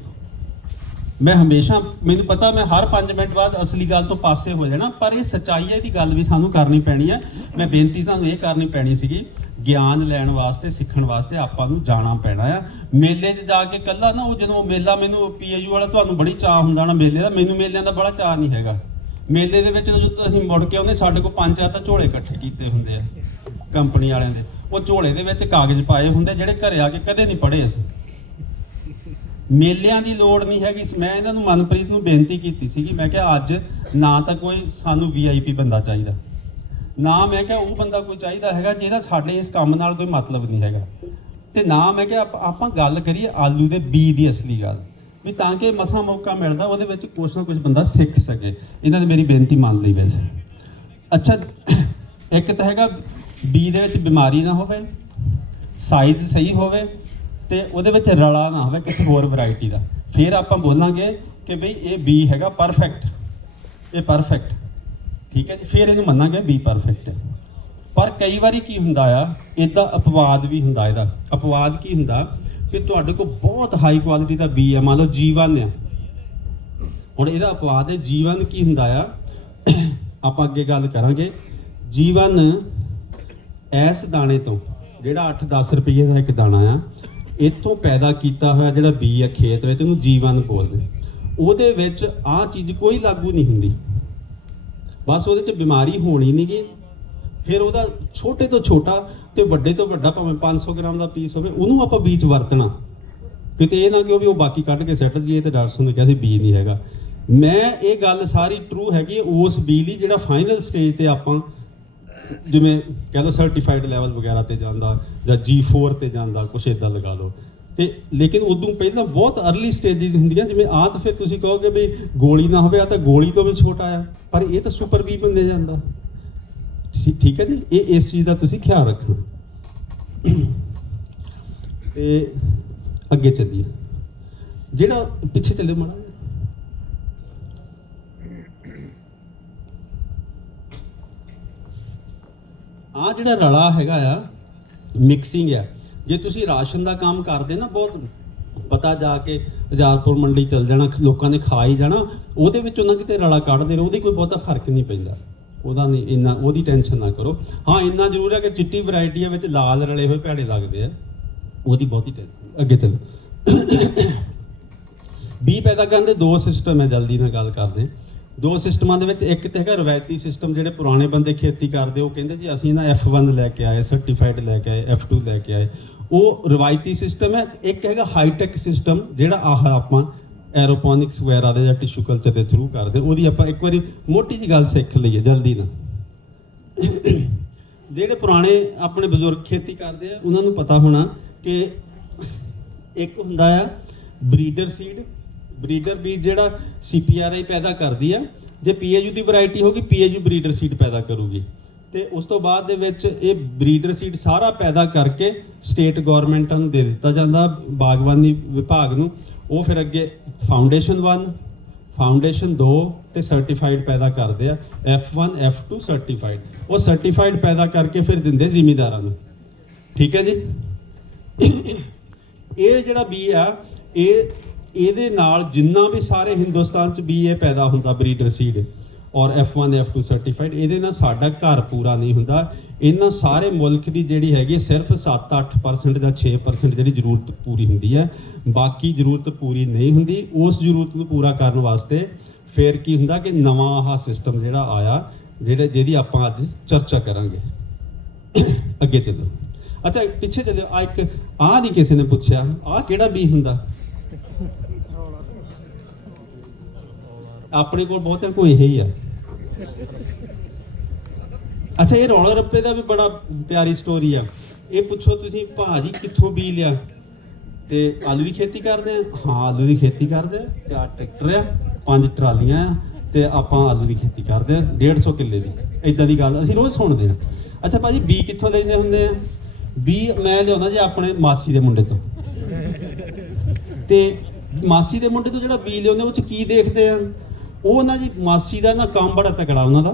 ਮੈਂ ਹਮੇਸ਼ਾ, ਮੈਨੂੰ ਪਤਾ ਮੈਂ ਹਰ 5 ਮਿੰਟ ਬਾਅਦ ਅਸਲੀ ਗੱਲ ਤੋਂ ਪਾਸੇ ਹੋ ਜਾਣਾ, ਪਰ ਇਹ ਸੱਚਾਈ ਹੈ ਦੀ ਗੱਲ ਵੀ ਸਾਨੂੰ ਕਰਨੀ ਪੈਣੀ ਹੈ। ਮੈਂ ਬੇਨਤੀ ਸਾਨੂੰ ਇਹ ਕਰਨੀ ਪੈਣੀ ਸੀਗੀ, ਗਿਆਨ ਲੈਣ ਵਾਸਤੇ, ਸਿੱਖਣ ਵਾਸਤੇ ਆਪਾਂ ਨੂੰ ਜਾਣਾ ਪੈਣਾ ਆ। ਮੇਲੇ 'ਚ ਜਾ ਕੇ ਕੱਲਾ ਨਾ, ਉਹ ਜਦੋਂ ਮੇਲਾ ਮੈਨੂੰ ਪੀਏਯੂ ਵਾਲਾ ਤੁਹਾਨੂੰ ਬੜੀ ਚਾਹ ਹੁੰਦਾ ਨਾ ਮੇਲੇ ਦਾ, ਮੈਨੂੰ ਮੇਲਿਆਂ ਦਾ ਬੜਾ ਚਾਹ ਨਹੀਂ ਹੈਗਾ। ਮੇਲੇ ਦੇ ਵਿੱਚ ਜਦੋਂ ਅਸੀਂ ਮੁੜ ਕੇ ਆਉਂਦੇ, ਸਾਡੇ ਕੋਲ ਪੰਜ ਚਾਰ ਤਾਂ ਝੋਲੇ ਇਕੱਠੇ ਕੀਤੇ ਹੁੰਦੇ ਆ। ਕੰਪਨੀ ਵਾਲਿਆਂ ਦੇ। ਉਹ ਝੋਲੇ ਦੇ ਵਿੱਚ ਕਾਗਜ਼ ਪਾਏ ਹੁੰਦੇ ਜਿਹੜੇ ਘਰੇ ਆ ਕੇ ਕਦੇ ਨਹੀਂ ਪੜ੍ਹੇ ਅਸੀਂ। ਮੇਲਿਆਂ ਦੀ ਲੋੜ ਨਹੀਂ ਹੈਗੀ। ਮੈਂ ਇਹਨਾਂ ਨੂੰ ਮਨਪ੍ਰੀਤ ਨੂੰ ਬੇਨਤੀ ਕੀਤੀ ਸੀਗੀ ਮੈਂ ਕਿਹਾ ਅੱਜ ਨਾ ਤਾਂ ਕੋਈ ਸਾਨੂੰ ਵੀਆਈਪੀ ਬੰਦਾ ਚਾਹੀਦਾ। ਨਾ ਮੈਂ ਕਿਹਾ ਉਹ ਬੰਦਾ ਕੋਈ ਚਾਹੀਦਾ ਹੈਗਾ ਜਿਹਦਾ ਸਾਡੇ ਇਸ ਕੰਮ ਨਾਲ ਕੋਈ ਮਤਲਬ ਨਹੀਂ ਹੈਗਾ। ਤੇ ਨਾ ਮੈਂ ਕਿਹਾ ਆਪ- ਆਪਾਂ ਗੱਲ ਕਰੀਏ ਆਲੂ ਦੇ ਬੀ ਦੀ ਅਸਲੀ ਗੱਲ। ਵੀ ਤਾਂ ਕਿ ਮਸਾ ਮੌਕਾ ਮਿਲਦਾ ਉਹਦੇ ਵਿੱਚ ਕੁਛ ਨਾ ਕੁਛ ਬੰਦਾ ਸਿੱਖ ਸਕੇ। ਇਹਨਾਂ ਨੇ ਮੇਰੀ ਬੇਨਤੀ ਮੰਨ ਲਈ ਵੈਸੇ। ਅੱਛਾ, ਇੱਕ ਤਾਂ ਹੈਗਾ ਬੀ ਦੇ ਵਿੱਚ ਬਿਮਾਰੀ ਨਾ ਹੋਵੇ ਸਾਈਜ਼ ਸਹੀ ਹੋਵੇ ਤੇ ਉਹਦੇ ਵਿੱਚ ਰਲਾ ਨਾ ਹੋਵੇ ਕਿਸੇ ਹੋਰ ਵੈਰਾਈਟੀ ਦਾ। ਫਿਰ ਆਪਾਂ ਬੋਲਾਂਗੇ ਕਿ ਬਈ ਇਹ ਬੀ ਹੈਗਾ ਪਰਫੈਕਟ ਇਹ ਪਰਫੈਕਟ ਠੀਕ ਹੈ ਜੀ? ਫਿਰ ਇਹਨੂੰ ਮੰਨਾਂਗੇ ਬੀ ਪਰਫੈਕਟ ਹੈ ਪਰ ਕਈ ਵਾਰੀ ਕੀ ਹੁੰਦਾ ਆ ਇਹਦਾ ਅਪਵਾਦ ਵੀ ਹੁੰਦਾ ਇਹਦਾ। ਅਪਵਾਦ ਕੀ ਹੁੰਦਾ ਕਿ ਤੁਹਾਡੇ ਕੋਲ ਬਹੁਤ ਹਾਈ ਕੁਆਲਿਟੀ ਦਾ ਬੀ ਆ, ਮੰਨ ਲਓ ਜੀਵਨ ਆ। ਹੁਣ ਇਹਦਾ ਅਪਵਾਦ ਹੈ, ਜੀਵਨ ਕੀ ਹੁੰਦਾ ਆ? ਆਪਾਂ ਅੱਗੇ ਗੱਲ ਕਰਾਂਗੇ। ਜੀਵਨ ਐਸ ਦਾਣੇ ਤੋਂ, ਜਿਹੜਾ 8-10 ਰੁਪਏ ਦਾ ਇੱਕ ਦਾਣਾ ਆ, ਇੱਥੋਂ ਪੈਦਾ ਕੀਤਾ ਹੋਇਆ ਜਿਹੜਾ ਬੀ ਆ ਖੇਤ ਵਿੱਚ ਉਹਨੂੰ ਜੀਵਨ ਬੋਲਦੇ ਉਹਦੇ ਵਿੱਚ ਆਹ ਚੀਜ਼ ਕੋਈ ਲਾਗੂ ਨਹੀਂ ਹੁੰਦੀ। ਬਸ ਉਹਦੇ 'ਚ ਬਿਮਾਰੀ ਹੋਣੀ ਨਹੀਂ ਗੀ। ਫਿਰ ਉਹਦਾ ਛੋਟੇ ਤੋਂ ਛੋਟਾ ਤੇ ਵੱਡੇ ਤੋਂ ਵੱਡਾ, ਭਾਵੇਂ 500 ਗ੍ਰਾਮ ਦਾ ਪੀਸ ਹੋਵੇ, ਉਹਨੂੰ ਆਪਾਂ ਬੀਜ ਵਰਤਣਾ। ਕਿਤੇ ਇਹ ਨਾ ਕਿ ਉਹ ਵੀ ਉਹ ਬਾਕੀ ਕੱਢ ਕੇ ਸੈੱਟ ਜੀਏ ਤੇ ਡਾਕਟਰ ਸਾਹਿਬ ਨੇ ਕਿਹਾ ਸੀ ਬੀਜ ਨਹੀਂ ਹੈਗਾ। ਮੈਂ ਇਹ ਗੱਲ ਸਾਰੀ ਟਰੂ ਹੈਗੀ ਉਸ ਬੀ ਦੀ ਜਿਹੜਾ ਫਾਈਨਲ ਸਟੇਜ ਤੇ ਆਪਾਂ ਜਿਵੇਂ ਕਹਿੰਦਾ ਸਰਟੀਫਾਈਡ ਲੈਵਲ ਵਗੈਰਾ ਤੇ ਜਾਂਦਾ ਜਾਂ G4 ਤੇ ਜਾਂਦਾ, ਕੁਛ ਇਦਾਂ ਲਗਾ ਲਓ। ਤੇ ਲੇਕਿਨ ਉਦੋਂ ਪਹਿਲਾਂ ਬਹੁਤ ਅਰਲੀ ਸਟੇਜਸ ਹੁੰਦੀਆਂ, ਜਿਵੇਂ ਆਹ ਤਾਂ ਫਿਰ ਤੁਸੀਂ ਕਹੋਗੇ ਵੀ ਗੋਲੀ ਨਾ ਹੋਵੇ ਆ ਤਾਂ ਗੋਲੀ ਤੋਂ ਵੀ ਛੋਟਾ ਆ, ਪਰ ਇਹ ਤਾਂ ਸੁਪਰ ਵੀ ਬੰਦੇ ਜਾਂਦਾ। ਠੀਕ ਹੈ ਜੀ? ਇਹ ਇਸ ਚੀਜ਼ ਦਾ ਤੁਸੀਂ ਖਿਆਲ ਰੱਖਣਾ। ਤੇ ਅੱਗੇ ਚੱਲੀਏ। ਜਿਹੜਾ ਪਿੱਛੇ ਚੱਲੇ ਮਾੜਾ ਆ ਜਿਹੜਾ ਰਲਾ ਹੈਗਾ ਆ ਮਿਕਸਿੰਗ ਆ। ਜੇ ਤੁਸੀਂ ਰਾਸ਼ਨ ਦਾ ਕੰਮ ਕਰਦੇ ਨਾ, ਬਹੁਤ ਪਤਾ ਜਾ ਕੇ ਹਜ਼ਾਰਪੁਰ ਮੰਡੀ ਚਲ ਜਾਣਾ ਲੋਕਾਂ ਨੇ ਖਾ ਹੀ ਜਾਣਾ, ਉਹਦੇ ਵਿੱਚ ਉਹਨਾਂ ਕਿਤੇ ਰਲਾ ਕੱਢਦੇ ਰਹੋ, ਉਹਦੀ ਕੋਈ ਬਹੁਤਾ ਫ਼ਰਕ ਨਹੀਂ ਪੈਂਦਾ। ਉਹਦਾ ਨਹੀਂ, ਇੰਨਾ, ਉਹਦੀ ਟੈਨਸ਼ਨ ਨਾ ਕਰੋ। ਹਾਂ, ਇੰਨਾ ਜ਼ਰੂਰ ਹੈ ਕਿ ਚਿੱਟੀ ਵੈਰਾਈਟੀਆਂ ਵਿੱਚ ਲਾਲ ਰਲੇ ਹੋਏ ਭੈੜੇ ਲੱਗਦੇ ਆ। ਉਹਦੀ ਬਹੁਤੀ ਟੈਨਸ਼ਨ ਅੱਗੇ ਚੱਲੋ। ਬੀ ਪੈਦਾ ਕਰਨ ਦੇ ਦੋ ਸਿਸਟਮ ਹੈ ਜਲਦੀ ਨਾਲ ਗੱਲ ਕਰਦੇ ਹਾਂ। ਦੋ ਸਿਸਟਮਾਂ ਦੇ ਵਿੱਚ, ਇੱਕ ਤੇ ਹੈਗਾ ਰਵਾਇਤੀ ਸਿਸਟਮ ਜਿਹੜੇ ਪੁਰਾਣੇ ਬੰਦੇ ਖੇਤੀ ਕਰਦੇ, ਉਹ ਕਹਿੰਦੇ ਜੀ ਅਸੀਂ ਨਾ F1 ਲੈ ਕੇ ਆਏ ਸਰਟੀਫਾਈਡ ਲੈ ਕੇ ਆਏ F2 ਲੈ ਕੇ ਆਏ। ਉਹ ਰਵਾਇਤੀ ਸਿਸਟਮ ਹੈ, ਇੱਕ ਹੈਗਾ ਹਾਈਟੈਕ ਸਿਸਟਮ ਜਿਹੜਾ ਆਹ ਆਪਾਂ ਐਰੋਪੋਨਿਕਸ ਵਗੈਰਾ ਦੇ ਜਾਂ ਟਿਸ਼ੂ ਕਲਚਰ ਦੇ ਥਰੂ ਕਰਦੇ, ਉਹਦੀ ਆਪਾਂ ਇੱਕ ਵਾਰੀ ਮੋਟੀ ਜੀ ਗੱਲ ਸਿੱਖ ਲਈਏ ਜਲਦੀ ਨਾਲ। ਜਿਹੜੇ ਪੁਰਾਣੇ ਆਪਣੇ ਬਜ਼ੁਰਗ ਖੇਤੀ ਕਰਦੇ ਆ, ਉਹਨਾਂ ਨੂੰ ਪਤਾ ਹੋਣਾ ਕਿ ਇੱਕ ਹੁੰਦਾ ਆ ਬਰੀਡਰ ਸੀਡ ਬਰੀਡਰ ਬੀਜ ਜਿਹੜਾ ਸੀਪੀਆਰਆਈ ਪੈਦਾ ਕਰਦੀ ਆ ਜੇ ਪੀਏਯੂ ਦੀ ਵੈਰਾਈਟੀ ਹੋਗੀ ਪੀਏਯੂ ਬਰੀਡਰ ਸੀਡ ਪੈਦਾ ਕਰੂਗੀ। ਤੇ ਉਸ ਤੋਂ ਬਾਅਦ ਦੇ ਵਿੱਚ ਇਹ ਬਰੀਡਰ ਸੀਡ ਸਾਰਾ ਪੈਦਾ ਕਰਕੇ ਸਟੇਟ ਗਵਰਨਮੈਂਟਾਂ ਨੂੰ ਦੇ ਦਿੱਤਾ ਜਾਂਦਾ, ਬਾਗਬਾਨੀ ਵਿਭਾਗ ਨੂੰ। ਉਹ ਫਿਰ ਅੱਗੇ ਫਾਊਂਡੇਸ਼ਨ 1 ਫਾਊਂਡੇਸ਼ਨ 2 ਤੇ ਸਰਟੀਫਾਈਡ ਪੈਦਾ ਕਰਦੇ ਆ। F1 F2 certified. ਉਹ ਸਰਟੀਫਾਈਡ ਪੈਦਾ ਕਰਕੇ ਫਿਰ ਦਿੰਦੇ ਜ਼ਿਮੀਦਾਰਾਂ ਨੂੰ। ਠੀਕ ਹੈ ਜੀ? ਇਹ ਜਿਹੜਾ ਬੀ ਆ, ਇਹ ਇਹਦੇ ਨਾਲ ਜਿੰਨਾ ਵੀ ਸਾਰੇ ਹਿੰਦੁਸਤਾਨ ਚ ਬੀ ਇਹ ਪੈਦਾ ਹੁੰਦਾ ਬਰੀਡਰ ਸੀਡ ਔਰ F1 F2 ਸਰਟੀਫਾਈਡ ਇਹਦੇ ਨਾਲ ਸਾਡਾ ਘਰ ਪੂਰਾ ਨਹੀਂ ਹੁੰਦਾ। ਇਹਨਾਂ ਸਾਰੇ ਮੁਲਕ ਦੀ ਜਿਹੜੀ ਹੈਗੀ ਸਿਰਫ 7-8% ਜਾਂ 6% ਜਿਹੜੀ ਜ਼ਰੂਰਤ ਪੂਰੀ ਹੁੰਦੀ ਹੈ। ਬਾਕੀ ਜ਼ਰੂਰਤ ਪੂਰੀ ਨਹੀਂ ਹੁੰਦੀ। ਉਸ ਜ਼ਰੂਰਤ ਨੂੰ ਪੂਰਾ ਕਰਨ ਵਾਸਤੇ ਫਿਰ ਕੀ ਹੁੰਦਾ ਕਿ ਨਵਾਂ ਆਹ ਸਿਸਟਮ ਜਿਹੜਾ ਆਇਆ, ਜਿਹੜੇ ਜਿਹਦੀ ਆਪਾਂ ਅੱਜ ਚਰਚਾ ਕਰਾਂਗੇ। ਅੱਗੇ ਚੱਲੋ। ਅੱਛਾ, ਪਿੱਛੇ ਚੱਲਿਓ। ਆ ਇੱਕ ਆਹ ਨਹੀਂ ਕਿਸੇ ਨੇ ਪੁੱਛਿਆ। ਆਹ ਕਿਹੜਾ ਬੀ ਹੁੰਦਾ? ਆਪਣੇ ਕੋਲ ਬਹੁਤਿਆਂ ਕੋਈ ਇਹੀ ਆ। ਅੱਛਾ, ਇਹ ਰੌਲਾ ਰੱਪੇ ਦਾ ਵੀ ਬੜਾ ਪਿਆਰੀ ਸਟੋਰੀ ਆ। ਇਹ ਪੁੱਛੋ ਤੁਸੀਂ, ਭਾਜੀ ਕਿੱਥੋਂ ਬੀ ਲਿਆ? ਤੇ ਆਲੂ ਦੀ ਖੇਤੀ ਕਰਦੇ ਆ? ਹਾਂ, ਆਲੂ ਦੀ ਖੇਤੀ ਕਰਦੇ ਆ। ਚਾਰ ਟਰੈਕਟਰ ਆ, ਪੰਜ ਟਰਾਲੀਆਂ ਆ, ਤੇ ਆਪਾਂ ਆਲੂ ਦੀ ਖੇਤੀ ਕਰਦੇ ਆ 150 ਕਿੱਲੇ ਦੀ। ਇਦਾਂ ਦੀ ਗੱਲ, ਅਸੀਂ ਰੋਜ਼ ਸੁਣਦੇ ਆ। ਅੱਛਾ, ਭਾਜੀ ਬੀ ਕਿੱਥੋਂ ਲੈਂਦੇ ਹੁੰਦੇ ਆ? ਬੀ ਮੈਂ ਲਿਆਉਂਦਾ ਜੀ ਆਪਣੇ ਮਾਸੀ ਦੇ ਮੁੰਡੇ ਤੋਂ। ਤੇ ਮਾਸੀ ਦੇ ਮੁੰਡੇ ਤੋਂ ਜਿਹੜਾ ਬੀ ਲਿਆਉਂਦੇ ਉਹ ਚ ਕੀ ਦੇਖਦੇ ਆ? ਉਹ ਨਾ ਜੀ ਮਾਸੀ ਦਾ ਨਾ ਕੰਮ ਬੜਾ ਤਕੜਾ ਉਹਨਾਂ ਦਾ।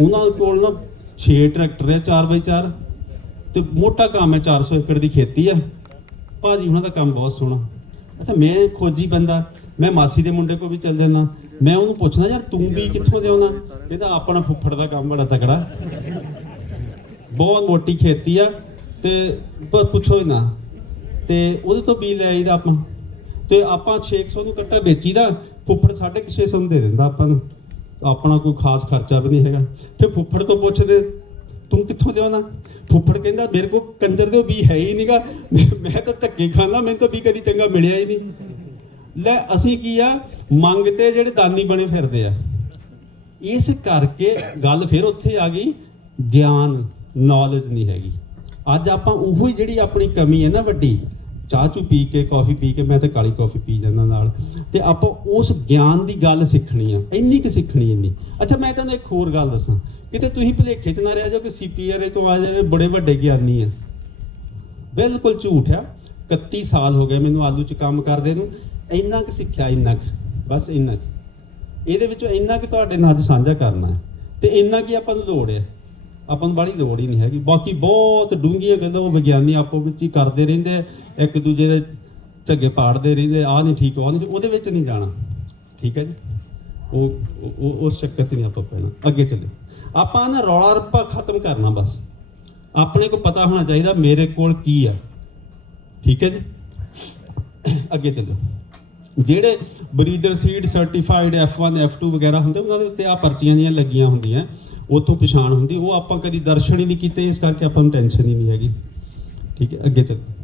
ਉਹਨਾਂ ਕੋਲ ਨਾ 6 ਟਰੈਕਟਰ ਆ 4x4 ਤੇ ਮੋਟਾ ਕੰਮ ਹੈ 400 ਏਕੜ ਦੀ ਖੇਤੀ ਆ। ਭਾਜੀ, ਉਹਨਾਂ ਦਾ ਕੰਮ ਬਹੁਤ ਸੋਹਣਾ। ਅੱਛਾ, ਮੈਂ ਖੋਜੀ ਬੰਦਾ, ਮੈਂ ਮਾਸੀ ਦੇ ਮੁੰਡੇ ਕੋਲ ਵੀ ਚੱਲ ਜਾਂਦਾ। ਮੈਂ ਉਹਨੂੰ ਪੁੱਛਣਾ ਯਾਰ, ਤੂੰ ਵੀ ਕਿੱਥੋਂ ਦੇ ਆਉਣਾ ਇਹਦਾ ਆਪਣਾ ਫੁੱਫੜ ਦਾ ਕੰਮ ਬੜਾ ਤਕੜਾ। ਬਹੁਤ ਮੋਟੀ ਖੇਤੀ ਆ, ਤੇ ਪੁੱਛੋ ਹੀ ਨਾ। ਤੇ ਉਹਦੇ ਤੋਂ ਬੀ ਲੈ ਆਈਦਾ ਆਪਾਂ। ਤੇ ਆਪਾਂ 600 ਨੂੰ ਕੱਟਾ ਵੇਚੀਦਾ ਫੁੱਫੜ 650 ਨੂੰ ਦੇ ਦਿੰਦਾ ਆਪਾਂ ਨੂੰ। ਆਪਣਾ ਕੋਈ ਖਾਸ ਖਰਚਾ ਵੀ ਨਹੀਂ ਹੈਗਾ। ਫਿਰ ਫੁੱਫੜ ਤੋਂ ਪੁੱਛਦੇ, ਤੂੰ ਕਿੱਥੋਂ ਦੇ ਫੁੱਫੜ ਕਹਿੰਦਾ, ਮੇਰੇ ਕੋ ਕੰਜਰ ਦੇ ਵੀ ਹੈ ਹੀ ਨਹੀਂਗਾ ਮੈਂ ਤਾਂ ਧੱਕੇ ਖਾਂਦਾ, ਮੈਨੂੰ ਤਾਂ ਵੀ ਕਦੀ ਚੰਗਾ ਮਿਲਿਆ ਹੀ ਨਹੀਂ। ਲੈ, ਅਸੀਂ ਕੀ ਆ? ਮੰਗ ਤੇ ਜਿਹੜੇ ਦਾਨੀ ਬਣੇ ਫਿਰਦੇ ਆ। ਇਸ ਕਰਕੇ ਗੱਲ ਫਿਰ ਉੱਥੇ ਆ ਗਈ, ਗਿਆਨ ਨੌਲੇਜ ਨਹੀਂ ਹੈਗੀ। ਅੱਜ ਆਪਾਂ ਉਹੋ ਜਿਹੜੀ ਆਪਣੀ ਕਮੀ ਹੈ ਨਾ ਵੱਡੀ ਚਾਹ ਚੂ ਪੀ ਕੇ ਕਾਫੀ ਪੀ ਕੇ ਮੈਂ ਤਾਂ ਕਾਲੀ ਕਾਫੀ ਪੀ ਜਾਂਦਾ ਨਾਲ। ਤੇ ਆਪਾਂ ਉਸ ਗਿਆਨ ਦੀ ਗੱਲ ਸਿੱਖਣੀ ਆ। ਇੰਨੀ ਕਿ ਸਿੱਖਣੀ ਇੰਨੀ। ਅੱਛਾ ਮੈਂ ਤੁਹਾਨੂੰ ਇੱਕ ਹੋਰ ਗੱਲ ਦੱਸਾਂ। ਕਿਤੇ ਤੁਸੀਂ ਭੁਲੇਖੇ 'ਚ ਨਾ ਰਹਿ ਜਾਓ ਕਿ ਸੀਪੀਆਰਏ ਤੋਂ ਆ ਜਿਹੜੇ ਬੜੇ ਵੱਡੇ ਗਿਆਨੀ ਆ। ਬਿਲਕੁਲ ਝੂਠ ਆ। 31 ਸਾਲ ਹੋ ਗਏ ਮੈਨੂੰ ਆਲੂ 'ਚ ਕੰਮ ਕਰਦੇ ਨੂੰ। ਇੰਨਾ ਕਿ ਸਿੱਖਿਆ ਇੰਨਾ ਕੁ। ਬਸ ਇੰਨਾ ਕੁ। ਇਹਦੇ ਵਿੱਚੋਂ ਇੰਨਾ ਕਿ ਤੁਹਾਡੇ ਨਾਲ ਅੱਜ ਸਾਂਝਾ ਕਰਨਾ ਹੈ। ਤੇ ਇੰਨਾ ਕੀ ਆਪਾਂ ਨੂੰ ਲੋੜ ਹੈ? ਆਪਾਂ ਨੂੰ ਬੜੀ ਲੋੜ ਹੀ ਨਹੀਂ ਹੈਗੀ। ਬਾਕੀ ਬਹੁਤ ਡੂੰਘੀਆਂ ਗੱਲਾਂ ਉਹ ਵਿਗਿਆਨੀ ਆਪੋ ਵਿੱਚ ਹੀ ਕਰਦੇ ਰਹਿੰਦੇ ਆ, ਇੱਕ ਦੂਜੇ ਦੇ ਝੱਗੇ ਪਾੜਦੇ ਰਹਿੰਦੇ ਆ ਨਹੀਂ ਠੀਕ ਆ ਨਹੀਂ ਉਹਦੇ ਵਿੱਚ ਨਹੀਂ ਜਾਣਾ। ਠੀਕ ਹੈ ਜੀ? ਉਹ, ਉਹ- ਉਸ ਚੱਕਰ 'ਚ ਨਹੀਂ ਆਪਾਂ ਪੈਣਾ। ਅੱਗੇ ਚੱਲੇ। ਆਪਾਂ ਨਾ ਰੌਲਾ ਰੱਪਾ ਖਤਮ ਕਰਨਾ ਬਸ। ਆਪਣੇ ਕੋ ਪਤਾ ਹੋਣਾ ਚਾਹੀਦਾ ਮੇਰੇ ਕੋਲ ਕੀ ਆ। ਠੀਕ ਹੈ ਜੀ? ਅੱਗੇ ਚੱਲੋ। ਜਿਹੜੇ breeder seed certified F1 F2 ਵਗੈਰਾ ਹੁੰਦੇ, ਉਹਨਾਂ ਦੇ ਉੱਤੇ ਆ ਪਰਚੀਆਂ ਜੀਆਂ ਲੱਗੀਆਂ ਹੁੰਦੀਆਂ। ਉਤੋਂ ਪਛਾਣ ਹੁੰਦੀ। ਉਹ ਆਪਾਂ ਕਦੀ ਦਰਸ਼ਨ ਹੀ ਨਹੀਂ ਕੀਤੇ, ਇਸ ਕਰਕੇ ਆਪਾਂ ਨੂੰ ਟੈਨਸ਼ਨ ਹੀ ਨਹੀਂ ਹੈਗੀ। ਠੀਕ ਹੈ? ਅੱਗੇ ਚੱਲੋ।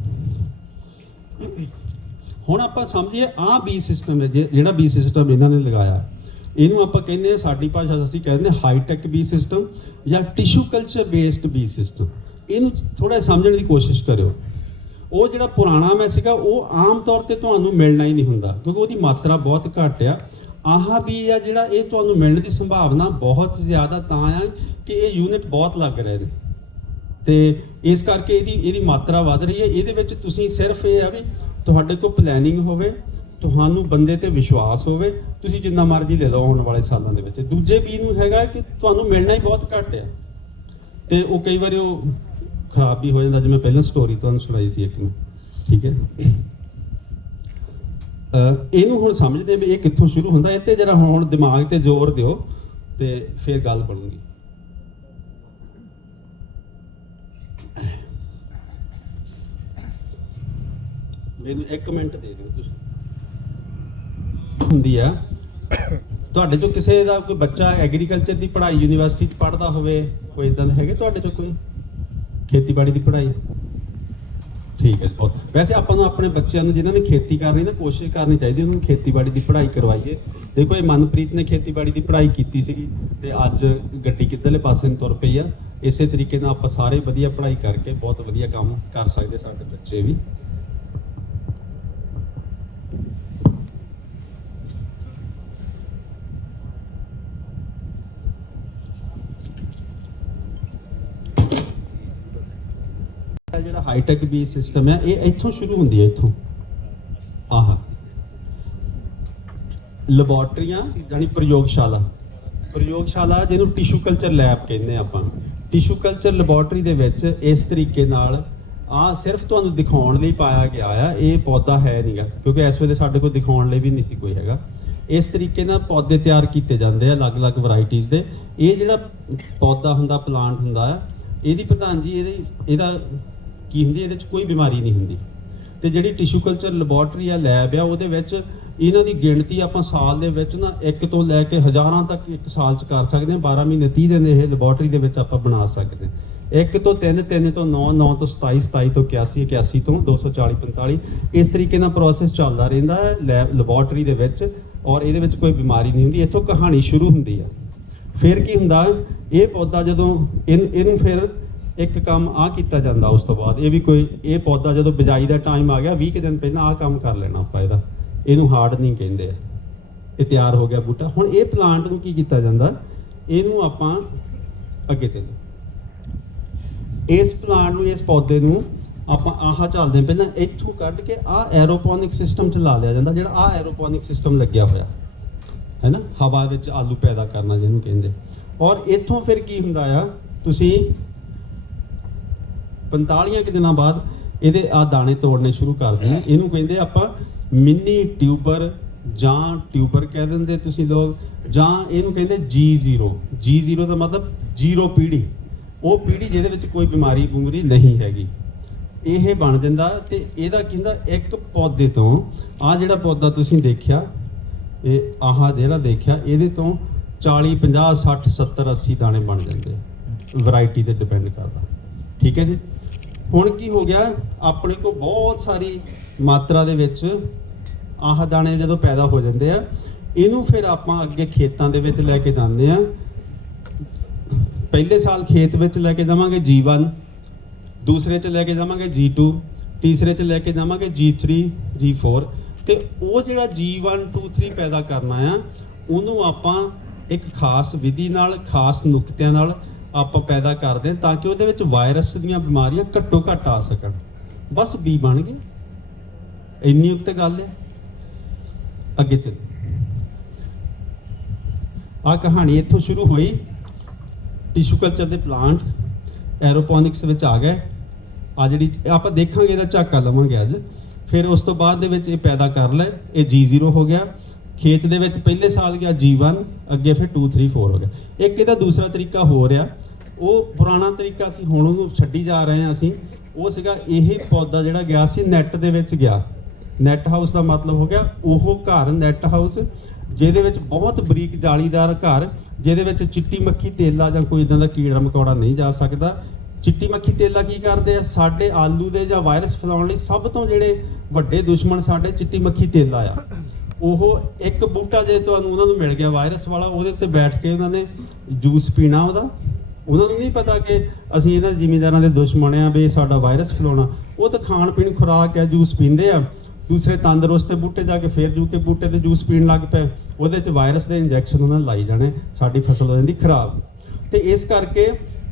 ਹੁਣ ਆਪਾਂ ਸਮਝੀਏ ਆਹ ਬੀ ਸਿਸਟਮ ਹੈ, ਜੇ- ਜਿਹੜਾ ਬੀ ਸਿਸਟਮ ਇਹਨਾਂ ਨੇ ਲਗਾਇਆ। ਇਹਨੂੰ ਆਪਾਂ ਕਹਿੰਦੇ ਆ ਸਾਡੀ ਭਾਸ਼ਾ 'ਚ ਅਸੀਂ ਕਹਿੰਦੇ ਹਾਈ ਟੈਕ ਬੀ ਸਿਸਟਮ ਜਾਂ tissue culture based B system ਇਹਨੂੰ ਥੋੜਾ ਸਮਝਣ ਦੀ ਕੋਸ਼ਿਸ਼ ਕਰਿਓ। ਉਹ ਜਿਹੜਾ ਪੁਰਾਣਾ ਮੈਂ ਸੀਗਾ, ਉਹ ਆਮ ਤੌਰ ਤੇ ਤੁਹਾਨੂੰ ਮਿਲਣਾ ਹੀ ਨਹੀਂ ਹੁੰਦਾ, ਕਿਉਂਕਿ ਉਹਦੀ ਮਾਤਰਾ ਬਹੁਤ ਘੱਟ ਆ। ਆਹ ਵੀ ਆ ਜਿਹੜਾ, ਇਹ ਤੁਹਾਨੂੰ ਮਿਲਣ ਦੀ ਸੰਭਾਵਨਾ ਬਹੁਤ ਜ਼ਿਆਦਾ ਤਾਂ ਆ ਕਿ ਇਹ ਯੂਨਿਟ ਬਹੁਤ ਲੱਗ ਰਹੇ ਨੇ। ਤੇ ਇਸ ਕਰਕੇ ਇਹਦੀ ਇਹਦੀ ਮਾਤਰਾ ਵੱਧ ਰਹੀ ਹੈ। ਇਹਦੇ ਵਿੱਚ ਤੁਸੀਂ ਸਿਰਫ ਇਹ ਆ ਵੀ ਤੁਹਾਡੇ ਕੋਲ ਪਲੈਨਿੰਗ ਹੋਵੇ, ਤੁਹਾਨੂੰ ਬੰਦੇ ਤੇ ਵਿਸ਼ਵਾਸ ਹੋਵੇ, ਤੁਸੀਂ ਜਿੰਨਾ ਮਰਜ਼ੀ ਲੈ ਲਓ ਆਉਣ ਵਾਲੇ ਸਾਲਾਂ ਦੇ ਵਿੱਚ। ਦੂਜੇ ਬੀ ਨੂੰ ਹੈਗਾ ਕਿ ਤੁਹਾਨੂੰ ਮਿਲਣਾ ਹੀ ਬਹੁਤ ਘੱਟ ਹੈ ਤੇ ਉਹ ਕਈ ਵਾਰੀ ਉਹ ਖਰਾਬ ਵੀ ਹੋ ਜਾਂਦਾ। ਜਿਵੇਂ ਪਹਿਲਾਂ ਸਟੋਰੀ ਤੁਹਾਨੂੰ ਸੁਣਾਈ ਸੀ ਇੱਕ ਮੈਂ। ਠੀਕ ਹੈ? ਇਹਨੂੰ ਹੁਣ ਸਮਝਦੇ ਵੀ ਇਹ ਕਿੱਥੋਂ ਸ਼ੁਰੂ ਹੁੰਦਾ। ਇਹ ਤੇ ਜਰਾ ਹੁਣ ਦਿਮਾਗ ਤੇ ਜ਼ੋਰ ਦਿਓ ਤੇ ਫਿਰ ਗੱਲ ਬਣੂਗੀ। ਮੈਨੂੰ 1 ਮਿੰਟ ਦੇ ਦਿਓ ਤੁਸੀਂ। ਹੁੰਦੀ ਆ। ਤੁਹਾਡੇ ਚੋਂ ਕਿਸੇ ਦਾ ਕੋਈ ਬੱਚਾ ਐਗਰੀਕਲਚਰ ਦੀ ਪੜ੍ਹਾਈ ਯੂਨੀਵਰਸਿਟੀ 'ਚ ਪੜ੍ਹਦਾ ਹੋਵੇ, ਕੋਈ ਇਦਾਂ ਦਾ ਹੈਗੇ ਤੁਹਾਡੇ ਚੋਂ ਕੋਈ? ਖੇਤੀਬਾੜੀ ਦੀ ਪੜ੍ਹਾਈ? ਠੀਕ ਹੈ, ਬਹੁਤ। ਵੈਸੇ ਆਪਾਂ ਨੂੰ ਆਪਣੇ ਬੱਚਿਆਂ ਨੂੰ ਜਿਨ੍ਹਾਂ ਨੇ ਖੇਤੀ ਕਰਨੀ ਨਾ, ਕੋਸ਼ਿਸ਼ ਕਰਨੀ ਚਾਹੀਦੀ, ਉਹਨਾਂ ਨੂੰ ਖੇਤੀਬਾੜੀ ਦੀ ਪੜ੍ਹਾਈ ਕਰਵਾਈਏ। ਦੇਖੋ, ਇਹ ਮਨਪ੍ਰੀਤ ਨੇ ਖੇਤੀਬਾੜੀ ਦੀ ਪੜ੍ਹਾਈ ਕੀਤੀ ਸੀਗੀ ਤੇ ਅੱਜ ਗੱਡੀ ਕਿੱਧਰਲੇ ਪਾਸੇ ਨੂੰ ਤੁਰ ਪਈ ਆ। ਇਸੇ ਤਰੀਕੇ ਨਾਲ ਆਪਾਂ ਸਾਰੇ ਵਧੀਆ ਪੜ੍ਹਾਈ ਕਰਕੇ ਬਹੁਤ ਵਧੀਆ ਕੰਮ ਕਰ ਸਕਦੇ ਸਾਡੇ ਬੱਚੇ ਵੀ। ਜਿਹੜਾ ਹਾਈਟੈਕ ਬੀ ਸਿਸਟਮ ਹੈ ਇਹ ਇੱਥੋਂ ਸ਼ੁਰੂ ਹੁੰਦੀ ਹੈ ਇੱਥੋਂ। ਆਹ। ਲੈਬੋਰਟਰੀਆਂ ਯਾਨੀ ਪ੍ਰਯੋਗਸ਼ਾਲਾ। ਪ੍ਰਯੋਗਸ਼ਾਲਾ ਜਿਹਨੂੰ ਟਿਸ਼ੂ ਕਲਚਰ ਲੈਬ ਕਹਿੰਦੇ ਆ ਆਪਾਂ। ਟਿਸ਼ੂ ਕਲਚਰ ਲੈਬੋਰਟਰੀ ਦੇ ਵਿੱਚ ਇਸ ਤਰੀਕੇ ਨਾਲ ਆ ਸਿਰਫ ਤੁਹਾਨੂੰ ਦਿਖਾਉਣ ਲਈ ਪਾਇਆ ਗਿਆ ਆ, ਇਹ ਪੌਦਾ ਹੈ ਨਹੀਂਗਾ ਕਿਉਂਕਿ ਇਸ ਵੇਲੇ ਸਾਡੇ ਕੋਲ ਦਿਖਾਉਣ ਲਈ ਵੀ ਨਹੀਂ ਸੀ ਕੋਈ ਹੈਗਾ। ਇਸ ਤਰੀਕੇ ਨਾਲ ਪੌਦੇ ਤਿਆਰ ਕੀਤੇ ਜਾਂਦੇ ਆ ਅਲੱਗ-ਅਲੱਗ ਵੈਰਾਈਟੀਆਂ ਦੇ। ਇਹ ਜਿਹੜਾ ਪੌਦਾ ਹੁੰਦਾ ਪਲਾਂਟ ਹੁੰਦਾ ਆ, ਇਹਦੀ ਪ੍ਰਧਾਨ ਜੀ, ਇਹਦੀ ਇਹਦਾ ਕੀ ਹੁੰਦੀ ਇਹਦੇ ਵਿੱਚ ਕੋਈ ਬਿਮਾਰੀ ਨਹੀਂ ਹੁੰਦੀ। ਤੇ ਜਿਹੜੀ ਟਿਸ਼ੂ ਕਲਚਰ ਲੈਬੋਰਟਰੀ ਆ ਲੈਬ ਆ, ਉਹਦੇ ਵਿੱਚ ਇਹਨਾਂ ਦੀ ਗਿਣਤੀ ਆਪਾਂ ਸਾਲ ਦੇ ਵਿੱਚ ਨਾ ਇੱਕ ਤੋਂ ਲੈ ਕੇ ਹਜ਼ਾਰਾਂ ਤੱਕ ਇੱਕ ਸਾਲ ਚ ਕਰ ਸਕਦੇ ਹਾਂ। 12 ਮਹੀਨੇ 30 ਦਿਨ ਇਹ ਲੈਬੋਰਟਰੀ ਦੇ ਵਿੱਚ ਆਪਾਂ ਬਣਾ ਸਕਦੇ ਹਾਂ। ਇੱਕ ਤੋਂ 3 3 ਤੋਂ 9 9 ਤੋਂ 27 27 ਤੋਂ 81 81 ਤੋਂ 240 45 ਇਸ ਤਰੀਕੇ ਨਾਲ ਪ੍ਰੋਸੈਸ ਚੱਲਦਾ ਰਹਿੰਦਾ ਹੈ ਲੈਬ ਲੈਬੋਰਟਰੀ ਦੇ ਵਿੱਚ ਔਰ ਇਹਦੇ ਵਿੱਚ ਕੋਈ ਬਿਮਾਰੀ ਨਹੀਂ ਹੁੰਦੀ। ਇੱਥੋਂ ਕਹਾਣੀ ਸ਼ੁਰੂ ਹੁੰਦੀ ਆ। ਫਿਰ ਕੀ ਹੁੰਦਾ? ਇਹ ਪੌਦਾ ਜਦੋਂ ਇਹਨੂੰ ਇਹਨੂੰ ਫਿਰ ਇੱਕ ਕੰਮ ਆ ਕੀਤਾ ਜਾਂਦਾ ਉਸ ਤੋਂ ਬਾਅਦ, ਇਹ ਵੀ ਕੋਈ, ਇਹ ਪੌਦਾ ਜਦੋਂ ਬਿਜਾਈ ਦਾ ਟਾਈਮ ਆ ਗਿਆ 20 ਕੁ ਦਿਨ ਪਹਿਲਾਂ ਆ ਕੰਮ ਕਰ ਲੈਣਾ ਆਪਾਂ ਇਹਦਾ। ਇਹਨੂੰ ਹਾਰਡ ਨਹੀਂ ਕਹਿੰਦੇ। ਇਹ ਤਿਆਰ ਹੋ ਗਿਆ ਬੂਟਾ। ਹੁਣ ਇਹ ਪਲਾਂਟ ਨੂੰ ਕੀ ਕੀਤਾ ਜਾਂਦਾ? ਇਹਨੂੰ ਆਪਾਂ ਅੱਗੇ ਚੱਲੋ ਇਸ ਪਲਾਂਟ ਨੂੰ, ਇਸ ਪੌਦੇ ਨੂੰ ਆਪਾਂ ਆਹ ਚੱਲਦੇ ਹਾਂ। ਪਹਿਲਾਂ ਇੱਥੋਂ ਕੱਢ ਕੇ ਆਹ ਐਰੋਪੋਨਿਕ ਸਿਸਟਮ ਚ ਲਾ ਲਿਆ ਜਾਂਦਾ, ਜਿਹੜਾ ਆਹ ਐਰੋਪੋਨਿਕ ਸਿਸਟਮ ਲੱਗਿਆ ਹੋਇਆ। ਹੈ ਨਾ ਹਵਾ ਵਿੱਚ ਆਲੂ ਪੈਦਾ ਕਰਨਾ ਜਿਹਨੂੰ ਕਹਿੰਦੇ। ਔਰ ਇੱਥੋਂ ਫਿਰ ਕੀ ਹੁੰਦਾ ਆ? ਤੁਸੀਂ 45 ਕਿ ਦਿਨਾਂ ਬਾਅਦ ਇਹਦੇ ਆ ਦਾਣੇ ਤੋੜਨੇ ਸ਼ੁਰੂ ਕਰਦੇ ਆ ਇਹਨੂੰ ਕਹਿੰਦੇ ਆਪਾਂ ਮਿੰਨੀ ਟਿਊਬਰ ਜਾਂ ਟਿਊਬਰ ਕਹਿ ਦਿੰਦੇ ਤੁਸੀਂ ਲੋਕ। ਜਾਂ ਇਹਨੂੰ ਕਹਿੰਦੇ G0 G0 ਦਾ ਮਤਲਬ ਜ਼ੀਰੋ ਪੀੜੀ ਉਹ ਪੀੜੀ ਜਿਹਦੇ ਵਿੱਚ ਕੋਈ ਬਿਮਾਰੀ ਬੁਮਰੀ ਨਹੀਂ ਹੈਗੀ। ਇਹ ਬਣ ਜਾਂਦਾ ਤੇ ਇਹਦਾ ਕਹਿੰਦਾ ਇੱਕ ਪੌਦੇ ਤੋਂ ਆ ਜਿਹੜਾ ਪੌਦਾ ਤੁਸੀਂ ਦੇਖਿਆ ਇਹ ਆਹ ਜਿਹੜਾ ਦੇਖਿਆ ਇਹਦੇ ਤੋਂ 40 50 60 70 80 ਦਾਣੇ ਬਣ ਜਾਂਦੇ। ਵੈਰਾਈਟੀ ਤੇ ਡਿਪੈਂਡ ਕਰਦਾ। ਠੀਕ ਹੈ ਜੀ? ਹੁਣ ਕੀ ਹੋ ਗਿਆ? ਆਪਣੇ ਕੋਲ ਬਹੁਤ ਸਾਰੀ ਮਾਤਰਾ ਦੇ ਵਿੱਚ ਆਹ ਦਾਣੇ ਜਦੋਂ ਪੈਦਾ ਹੋ ਜਾਂਦੇ ਆ, ਇਹਨੂੰ ਫਿਰ ਆਪਾਂ ਅੱਗੇ ਖੇਤਾਂ ਦੇ ਵਿੱਚ ਲੈ ਕੇ ਜਾਂਦੇ ਆ। ਪਹਿਲੇ ਸਾਲ ਖੇਤ ਵਿੱਚ ਲੈ ਕੇ ਜਾਵਾਂਗੇ G1 ਦੂਸਰੇ 'ਚ ਲੈ ਕੇ ਜਾਵਾਂਗੇ G2 ਤੀਸਰੇ 'ਚ ਲੈ ਕੇ ਜਾਵਾਂਗੇ G3 G4 ਤੇ ਉਹ ਜਿਹੜਾ G1 2 3 ਪੈਦਾ ਕਰਨਾ ਆ, ਉਹਨੂੰ ਆਪਾਂ ਇੱਕ ਖਾਸ ਵਿਧੀ ਨਾਲ, ਖਾਸ ਨੁਕਤਿਆਂ ਨਾਲ ਆਪਾਂ ਪੈਦਾ ਕਰਦੇ ਤਾਂ ਕਿ ਉਹਦੇ ਵਿੱਚ ਵਾਇਰਸ ਦੀਆਂ ਬਿਮਾਰੀਆਂ ਘੱਟੋ ਘੱਟ ਆ ਸਕਣ। ਬਸ ਬੀ ਬਣ ਗਏ। ਇੰਨੀ ਉਕਤ ਗੱਲ ਹੈ। ਅੱਗੇ ਚੱਲ। ਆ ਕਹਾਣੀ ਇੱਥੋਂ ਸ਼ੁਰੂ ਹੋਈ। ਟਿਸ਼ੂ ਕਲਚਰ ਦੇ ਪਲਾਂਟ ਐਰੋਪੋਨਿਕਸ ਵਿੱਚ ਆ ਗਏ। ਆ ਜਿਹੜੀ ਆਪਾਂ ਦੇਖਾਂਗੇ ਇਹਦਾ ਝਾਕਾ ਲਵਾਂਗੇ ਅੱਜ। ਫਿਰ ਉਸ ਤੋਂ ਬਾਅਦ ਦੇ ਵਿੱਚ ਇਹ ਪੈਦਾ ਕਰ ਲਏ। ਇਹ G0 ਹੋ ਗਿਆ। ਖੇਤ ਦੇ ਵਿੱਚ ਪਹਿਲੇ ਸਾਲ ਗਿਆ G1 ਅੱਗੇ ਫਿਰ 2 3 4 ਹੋ ਗਿਆ। ਇੱਕ ਇਹਦਾ ਦੂਸਰਾ ਤਰੀਕਾ ਹੋ ਰਿਹਾ ਉਹ ਪੁਰਾਣਾ ਤਰੀਕਾ ਸੀ, ਹੁਣ ਉਹਨੂੰ ਛੱਡੀ ਜਾ ਰਹੇ ਹਾਂ ਅਸੀਂ। ਉਹ ਸੀਗਾ ਇਹ ਪੌਦਾ ਜਿਹੜਾ ਗਿਆ ਸੀ ਨੈਟ ਦੇ ਵਿੱਚ ਗਿਆ। ਨੈਟ ਹਾਊਸ ਦਾ ਮਤਲਬ ਹੋ ਗਿਆ, ਉਹ ਘਰ ਨੈਟ ਹਾਊਸ ਜਿਹਦੇ ਵਿੱਚ ਬਹੁਤ ਬਰੀਕ ਜਾਲੀਦਾਰ ਘਰ, ਜਿਹਦੇ ਵਿੱਚ ਚਿੱਟੀ ਮੱਖੀ ਤੇਲਾ ਜਾਂ ਕੋਈ ਇਦਾਂ ਦਾ ਕੀੜਾ ਮਕੌੜਾ ਨਹੀਂ ਜਾ ਸਕਦਾ। ਚਿੱਟੀ ਮੱਖੀ ਤੇਲਾ ਕੀ ਕਰਦੇ ਆ? ਸਾਡੇ ਆਲੂ ਦੇ ਜਾਂ ਵਾਇਰਸ ਫੈਲਾਉਣ ਲਈ ਸਭ ਤੋਂ ਜਿਹੜੇ ਵੱਡੇ ਦੁਸ਼ਮਣ ਸਾਡੇ ਚਿੱਟੀ ਮੱਖੀ ਤੇਲਾ ਆ। ਉਹ ਇੱਕ ਬੂਟਾ ਜੇ ਤੁਹਾਨੂੰ ਉਹਨਾਂ ਨੂੰ ਮਿਲ ਗਿਆ ਵਾਇਰਸ ਵਾਲਾ, ਉਹਦੇ ਉੱਤੇ ਬੈਠ ਕੇ ਉਹਨਾਂ ਨੇ ਜੂਸ ਪੀਣਾ ਉਹਦਾ। ਉਹਨਾਂ ਨੂੰ ਨਹੀਂ ਪਤਾ ਕਿ ਅਸੀਂ ਇਹਨਾਂ ਜ਼ਿਮੀਂਦਾਰਾਂ ਦੇ ਦੁਸ਼ਮਣ ਆ ਵੀ ਸਾਡਾ ਵਾਇਰਸ ਫੈਲਾਉਣਾ। ਉਹ ਤਾਂ ਖਾਣ ਪੀਣ ਖੁਰਾਕ ਹੈ, ਜੂਸ ਪੀਂਦੇ ਆ। ਦੂਸਰੇ ਤੰਦਰੁਸਤ ਬੂਟੇ ਜਾ ਕੇ ਫੇਰ ਜੂ ਕੇ ਬੂਟੇ ਤੇ ਜੂਸ ਪੀਣ ਲੱਗ ਪਏ। ਉਹਦੇ ਚ ਵਾਇਰਸ ਦੇ ਇੰਜੈਕਸ਼ਨ ਉਹਨਾਂ ਲਾਈ ਜਾਣੇ, ਸਾਡੀ ਫਸਲ ਹੋ ਜਾਂਦੀ ਖਰਾਬ। ਤੇ ਇਸ ਕਰਕੇ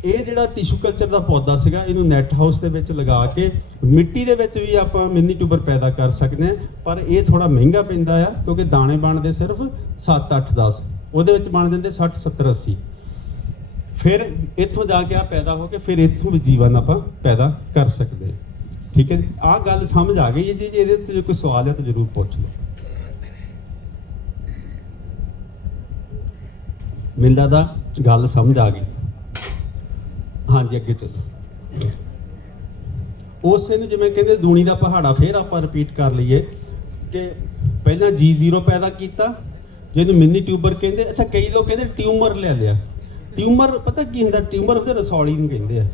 ਇਹ ਜਿਹੜਾ ਟਿਸ਼ੂ ਕਲਚਰ ਦਾ ਪੌਦਾ ਸੀਗਾ, ਇਹਨੂੰ ਨੈਟ ਹਾਊਸ ਦੇ ਵਿੱਚ ਲਗਾ ਕੇ ਮਿੱਟੀ ਦੇ ਵਿੱਚ ਵੀ ਆਪਾਂ ਮਿੰਨੀ ਟਿਊਬਰ ਪੈਦਾ ਕਰ ਸਕਦੇ ਹਾਂ ਪਰ ਇਹ ਥੋੜਾ ਮਹਿੰਗਾ ਪੈਂਦਾ ਆ, ਕਿਉਂਕਿ ਦਾਣੇ ਬਣਦੇ ਸਿਰਫ 7 8 10 ਉਹਦੇ ਵਿੱਚ ਬਣ ਜਾਂਦੇ 60 70 80 ਫਿਰ ਇੱਥੋਂ ਜਾ ਕੇ ਆ ਪੈਦਾ ਹੋ ਕੇ ਫਿਰ ਇੱਥੋਂ ਵੀ ਜੀਵਨ ਆਪਾਂ ਪੈਦਾ ਕਰ ਸਕਦੇ ਹਾਂ। ਠੀਕ ਹੈ ਜੀ? ਆਹ ਗੱਲ ਸਮਝ ਆ ਗਈ ਹੈ ਜੀ, ਜੇ ਇਹਦੇ ਤੇ ਜੇ ਕੋਈ ਸਵਾਲ ਹੈ ਤਾਂ ਜ਼ਰੂਰ ਪੁੱਛ ਲਓ। ਮਿਲਦਾ ਦਾ ਗੱਲ ਸਮਝ ਆ ਗਈ। ਹਾਂਜੀ, ਅੱਗੇ ਚੱਲੋ। ਉਸੇ ਨੂੰ ਜਿਵੇਂ ਕਹਿੰਦੇ ਦੂਣੀ ਦਾ ਪਹਾੜਾ ਫੇਰ ਆਪਾਂ ਰਿਪੀਟ ਕਰ ਲਈਏ ਕਿ ਪਹਿਲਾਂ G0 ਪੈਦਾ ਕੀਤਾ, ਜਿਹਨੂੰ ਮਿੰਨੀ ਟਿਊਬਰ ਕਹਿੰਦੇ, ਅੱਛਾ ਕਈ ਲੋਕ ਕਹਿੰਦੇ ਟਿਊਮਰ ਲੈ ਲਿਆ। ਟਿਊਮਰ, ਪਤਾ ਕੀ ਹੁੰਦਾ? ਟਿਊਮਰ ਉਹਦੇ ਰਸੌਲੀ ਨੂੰ ਕਹਿੰਦੇ ਆ।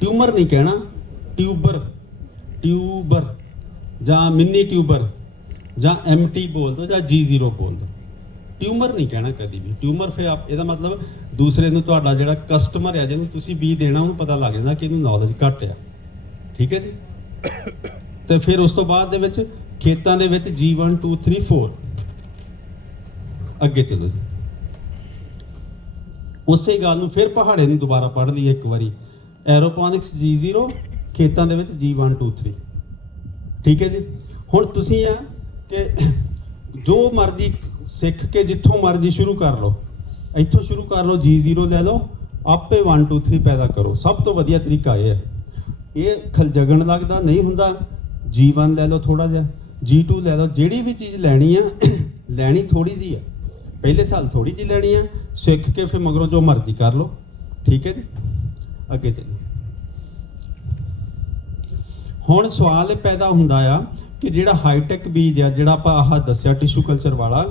ਟਿਊਮਰ ਨਹੀਂ ਕਹਿਣਾ, ਟਿਊਬਰ। ਟਿਊਬਰ, ਜਾਂ ਮਿੰਨੀ ਟਿਊਬਰ, ਜਾਂ ਐਮਟੀ ਬੋਲ ਦੋ, ਜਾਂ G0 ਬੋਲ ਦੋ। ਟਿਊਮਰ ਨਹੀਂ ਕਹਿਣਾ ਕਦੀ ਵੀ। ਟਿਊਮਰ ਫਿਰ ਆਪ, ਇਹਦਾ ਮਤਲਬ ਦੂਸਰੇ ਨੂੰ ਤੁਹਾਡਾ ਜਿਹੜਾ ਕਸਟਮਰ ਹੈ ਜਿਹਨੂੰ ਤੁਸੀਂ ਵੀ ਦੇਣਾ, ਉਹਨੂੰ ਪਤਾ ਲੱਗ ਜਾਂਦਾ ਕਿ ਇਹਨੂੰ ਨੌਲੇਜ ਘੱਟ ਆ। ਠੀਕ ਹੈ ਜੀ? ਤੇ ਫਿਰ ਉਸ ਤੋਂ ਬਾਅਦ ਦੇ ਵਿੱਚ ਖੇਤਾਂ ਦੇ ਵਿੱਚ G1 2 3 4 ਅੱਗੇ ਚਲੋ ਜੀ। ਉਸੇ ਗੱਲ ਨੂੰ ਫਿਰ ਪਹਾੜੇ ਨੂੰ ਦੁਬਾਰਾ ਪੜ੍ਹ ਲਈਏ ਇੱਕ ਵਾਰੀ। ਐਰੋਪੋਨਿਕਸ G0 ਖੇਤਾਂ ਦੇ ਵਿੱਚ G1 2 3 ਠੀਕ ਹੈ ਜੀ? ਹੁਣ ਤੁਸੀਂ ਆ ਕਿ ਜੋ ਮਰਜ਼ੀ ਸਿੱਖ ਕੇ ਜਿੱਥੋਂ ਮਰਜ਼ੀ ਸ਼ੁਰੂ ਕਰ ਲਓ। ਇੱਥੋਂ ਸ਼ੁਰੂ ਕਰ ਲਓ G0 ਲੈ ਲਓ, ਆਪੇ 1 2 3 ਪੈਦਾ ਕਰੋ। ਸਭ ਤੋਂ ਵਧੀਆ ਤਰੀਕਾ ਇਹ ਹੈ। ਇਹ ਖਲਜਗਣ ਲੱਗਦਾ, ਨਹੀਂ ਹੁੰਦਾ। G1 ਲੈ ਲਓ ਥੋੜਾ ਜਿਹਾ। G2 ਲੈ ਲਓ। ਜਿਹੜੀ ਵੀ ਚੀਜ਼ ਲੈਣੀ ਆ, ਲੈਣੀ ਥੋੜੀ ਜੀ ਆ। ਪਹਿਲੇ ਸਾਲ ਥੋੜੀ ਜੀ ਲੈਣੀ ਆ, ਸਿੱਖ ਕੇ ਫਿਰ ਮਗਰੋਂ ਜੋ ਮਰਜ਼ੀ ਕਰ ਲਓ। ਠੀਕ ਹੈ ਜੀ? ਅੱਗੇ ਚੱਲੀਏ। ਹੁਣ ਸਵਾਲ ਇਹ ਪੈਦਾ ਹੁੰਦਾ ਆ ਕਿ ਜਿਹੜਾ ਹਾਈਟੈਕ ਬੀਜ ਆ, ਜਿਹੜਾ ਆਪਾਂ ਆਹ ਦੱਸਿਆ ਟਿਸ਼ੂ ਕਲਚਰ ਵਾਲਾ,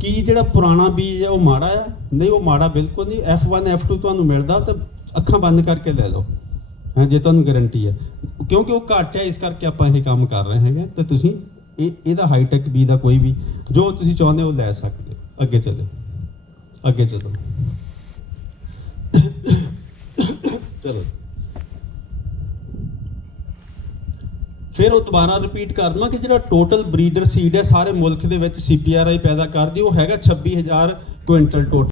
ਕੀ ਜਿਹੜਾ ਪੁਰਾਣਾ ਬੀਜ ਆ, ਉਹ ਮਾੜਾ ਆ? ਨਹੀਂ, ਉਹ ਮਾੜਾ ਬਿਲਕੁਲ ਨਹੀਂ। F1 F2 ਤੁਹਾਨੂੰ ਮਿਲਦਾ, ਤਾਂ ਅੱਖਾਂ ਬੰਦ ਕਰਕੇ ਲੈ ਲਓ। ਹਾਂ, ਜੇ ਤੁਹਾਨੂੰ ਗਾਰੰਟੀ ਹੈ ਕਿਉਂਕਿ ਉਹ ਘੱਟ ਹੈ ਇਸ ਕਰਕੇ ਆਪਾਂ ਇਹ ਕੰਮ ਕਰ ਰਹੇ ਹੈਗੇ। ਤੇ ਤੁਸੀਂ ਇਹ, ਇਹਦਾ ਹਾਈਟੈਕ ਬੀਜ ਦਾ ਕੋਈ ਵੀ, ਜੋ ਤੁਸੀਂ ਚਾਹੁੰਦੇ ਹੋ ਲੈ ਸਕਦੇ ਅੱਗੇ ਚੱਲੋ। ਅੱਗੇ ਚੱਲੋ। ਚਲੋ। ਫਿਰ ਉਹ ਦੁਬਾਰਾ ਰਿਪੀਟ ਕਰ ਦਵਾਂ ਕਿ ਜਿਹੜਾ ਟੋਟਲ ਬਰੀਡਰ ਸੀਡ ਹੈ, ਸਾਰੇ ਮੁਲਕ ਦੇ ਵਿੱਚ ਸੀਪੀਆਰਆਈ ਪੈਦਾ ਕਰਦੀ, ਉਹ ਹੈਗਾ 26000 ਕੁਇੰਟਲ ਟੋਟਲ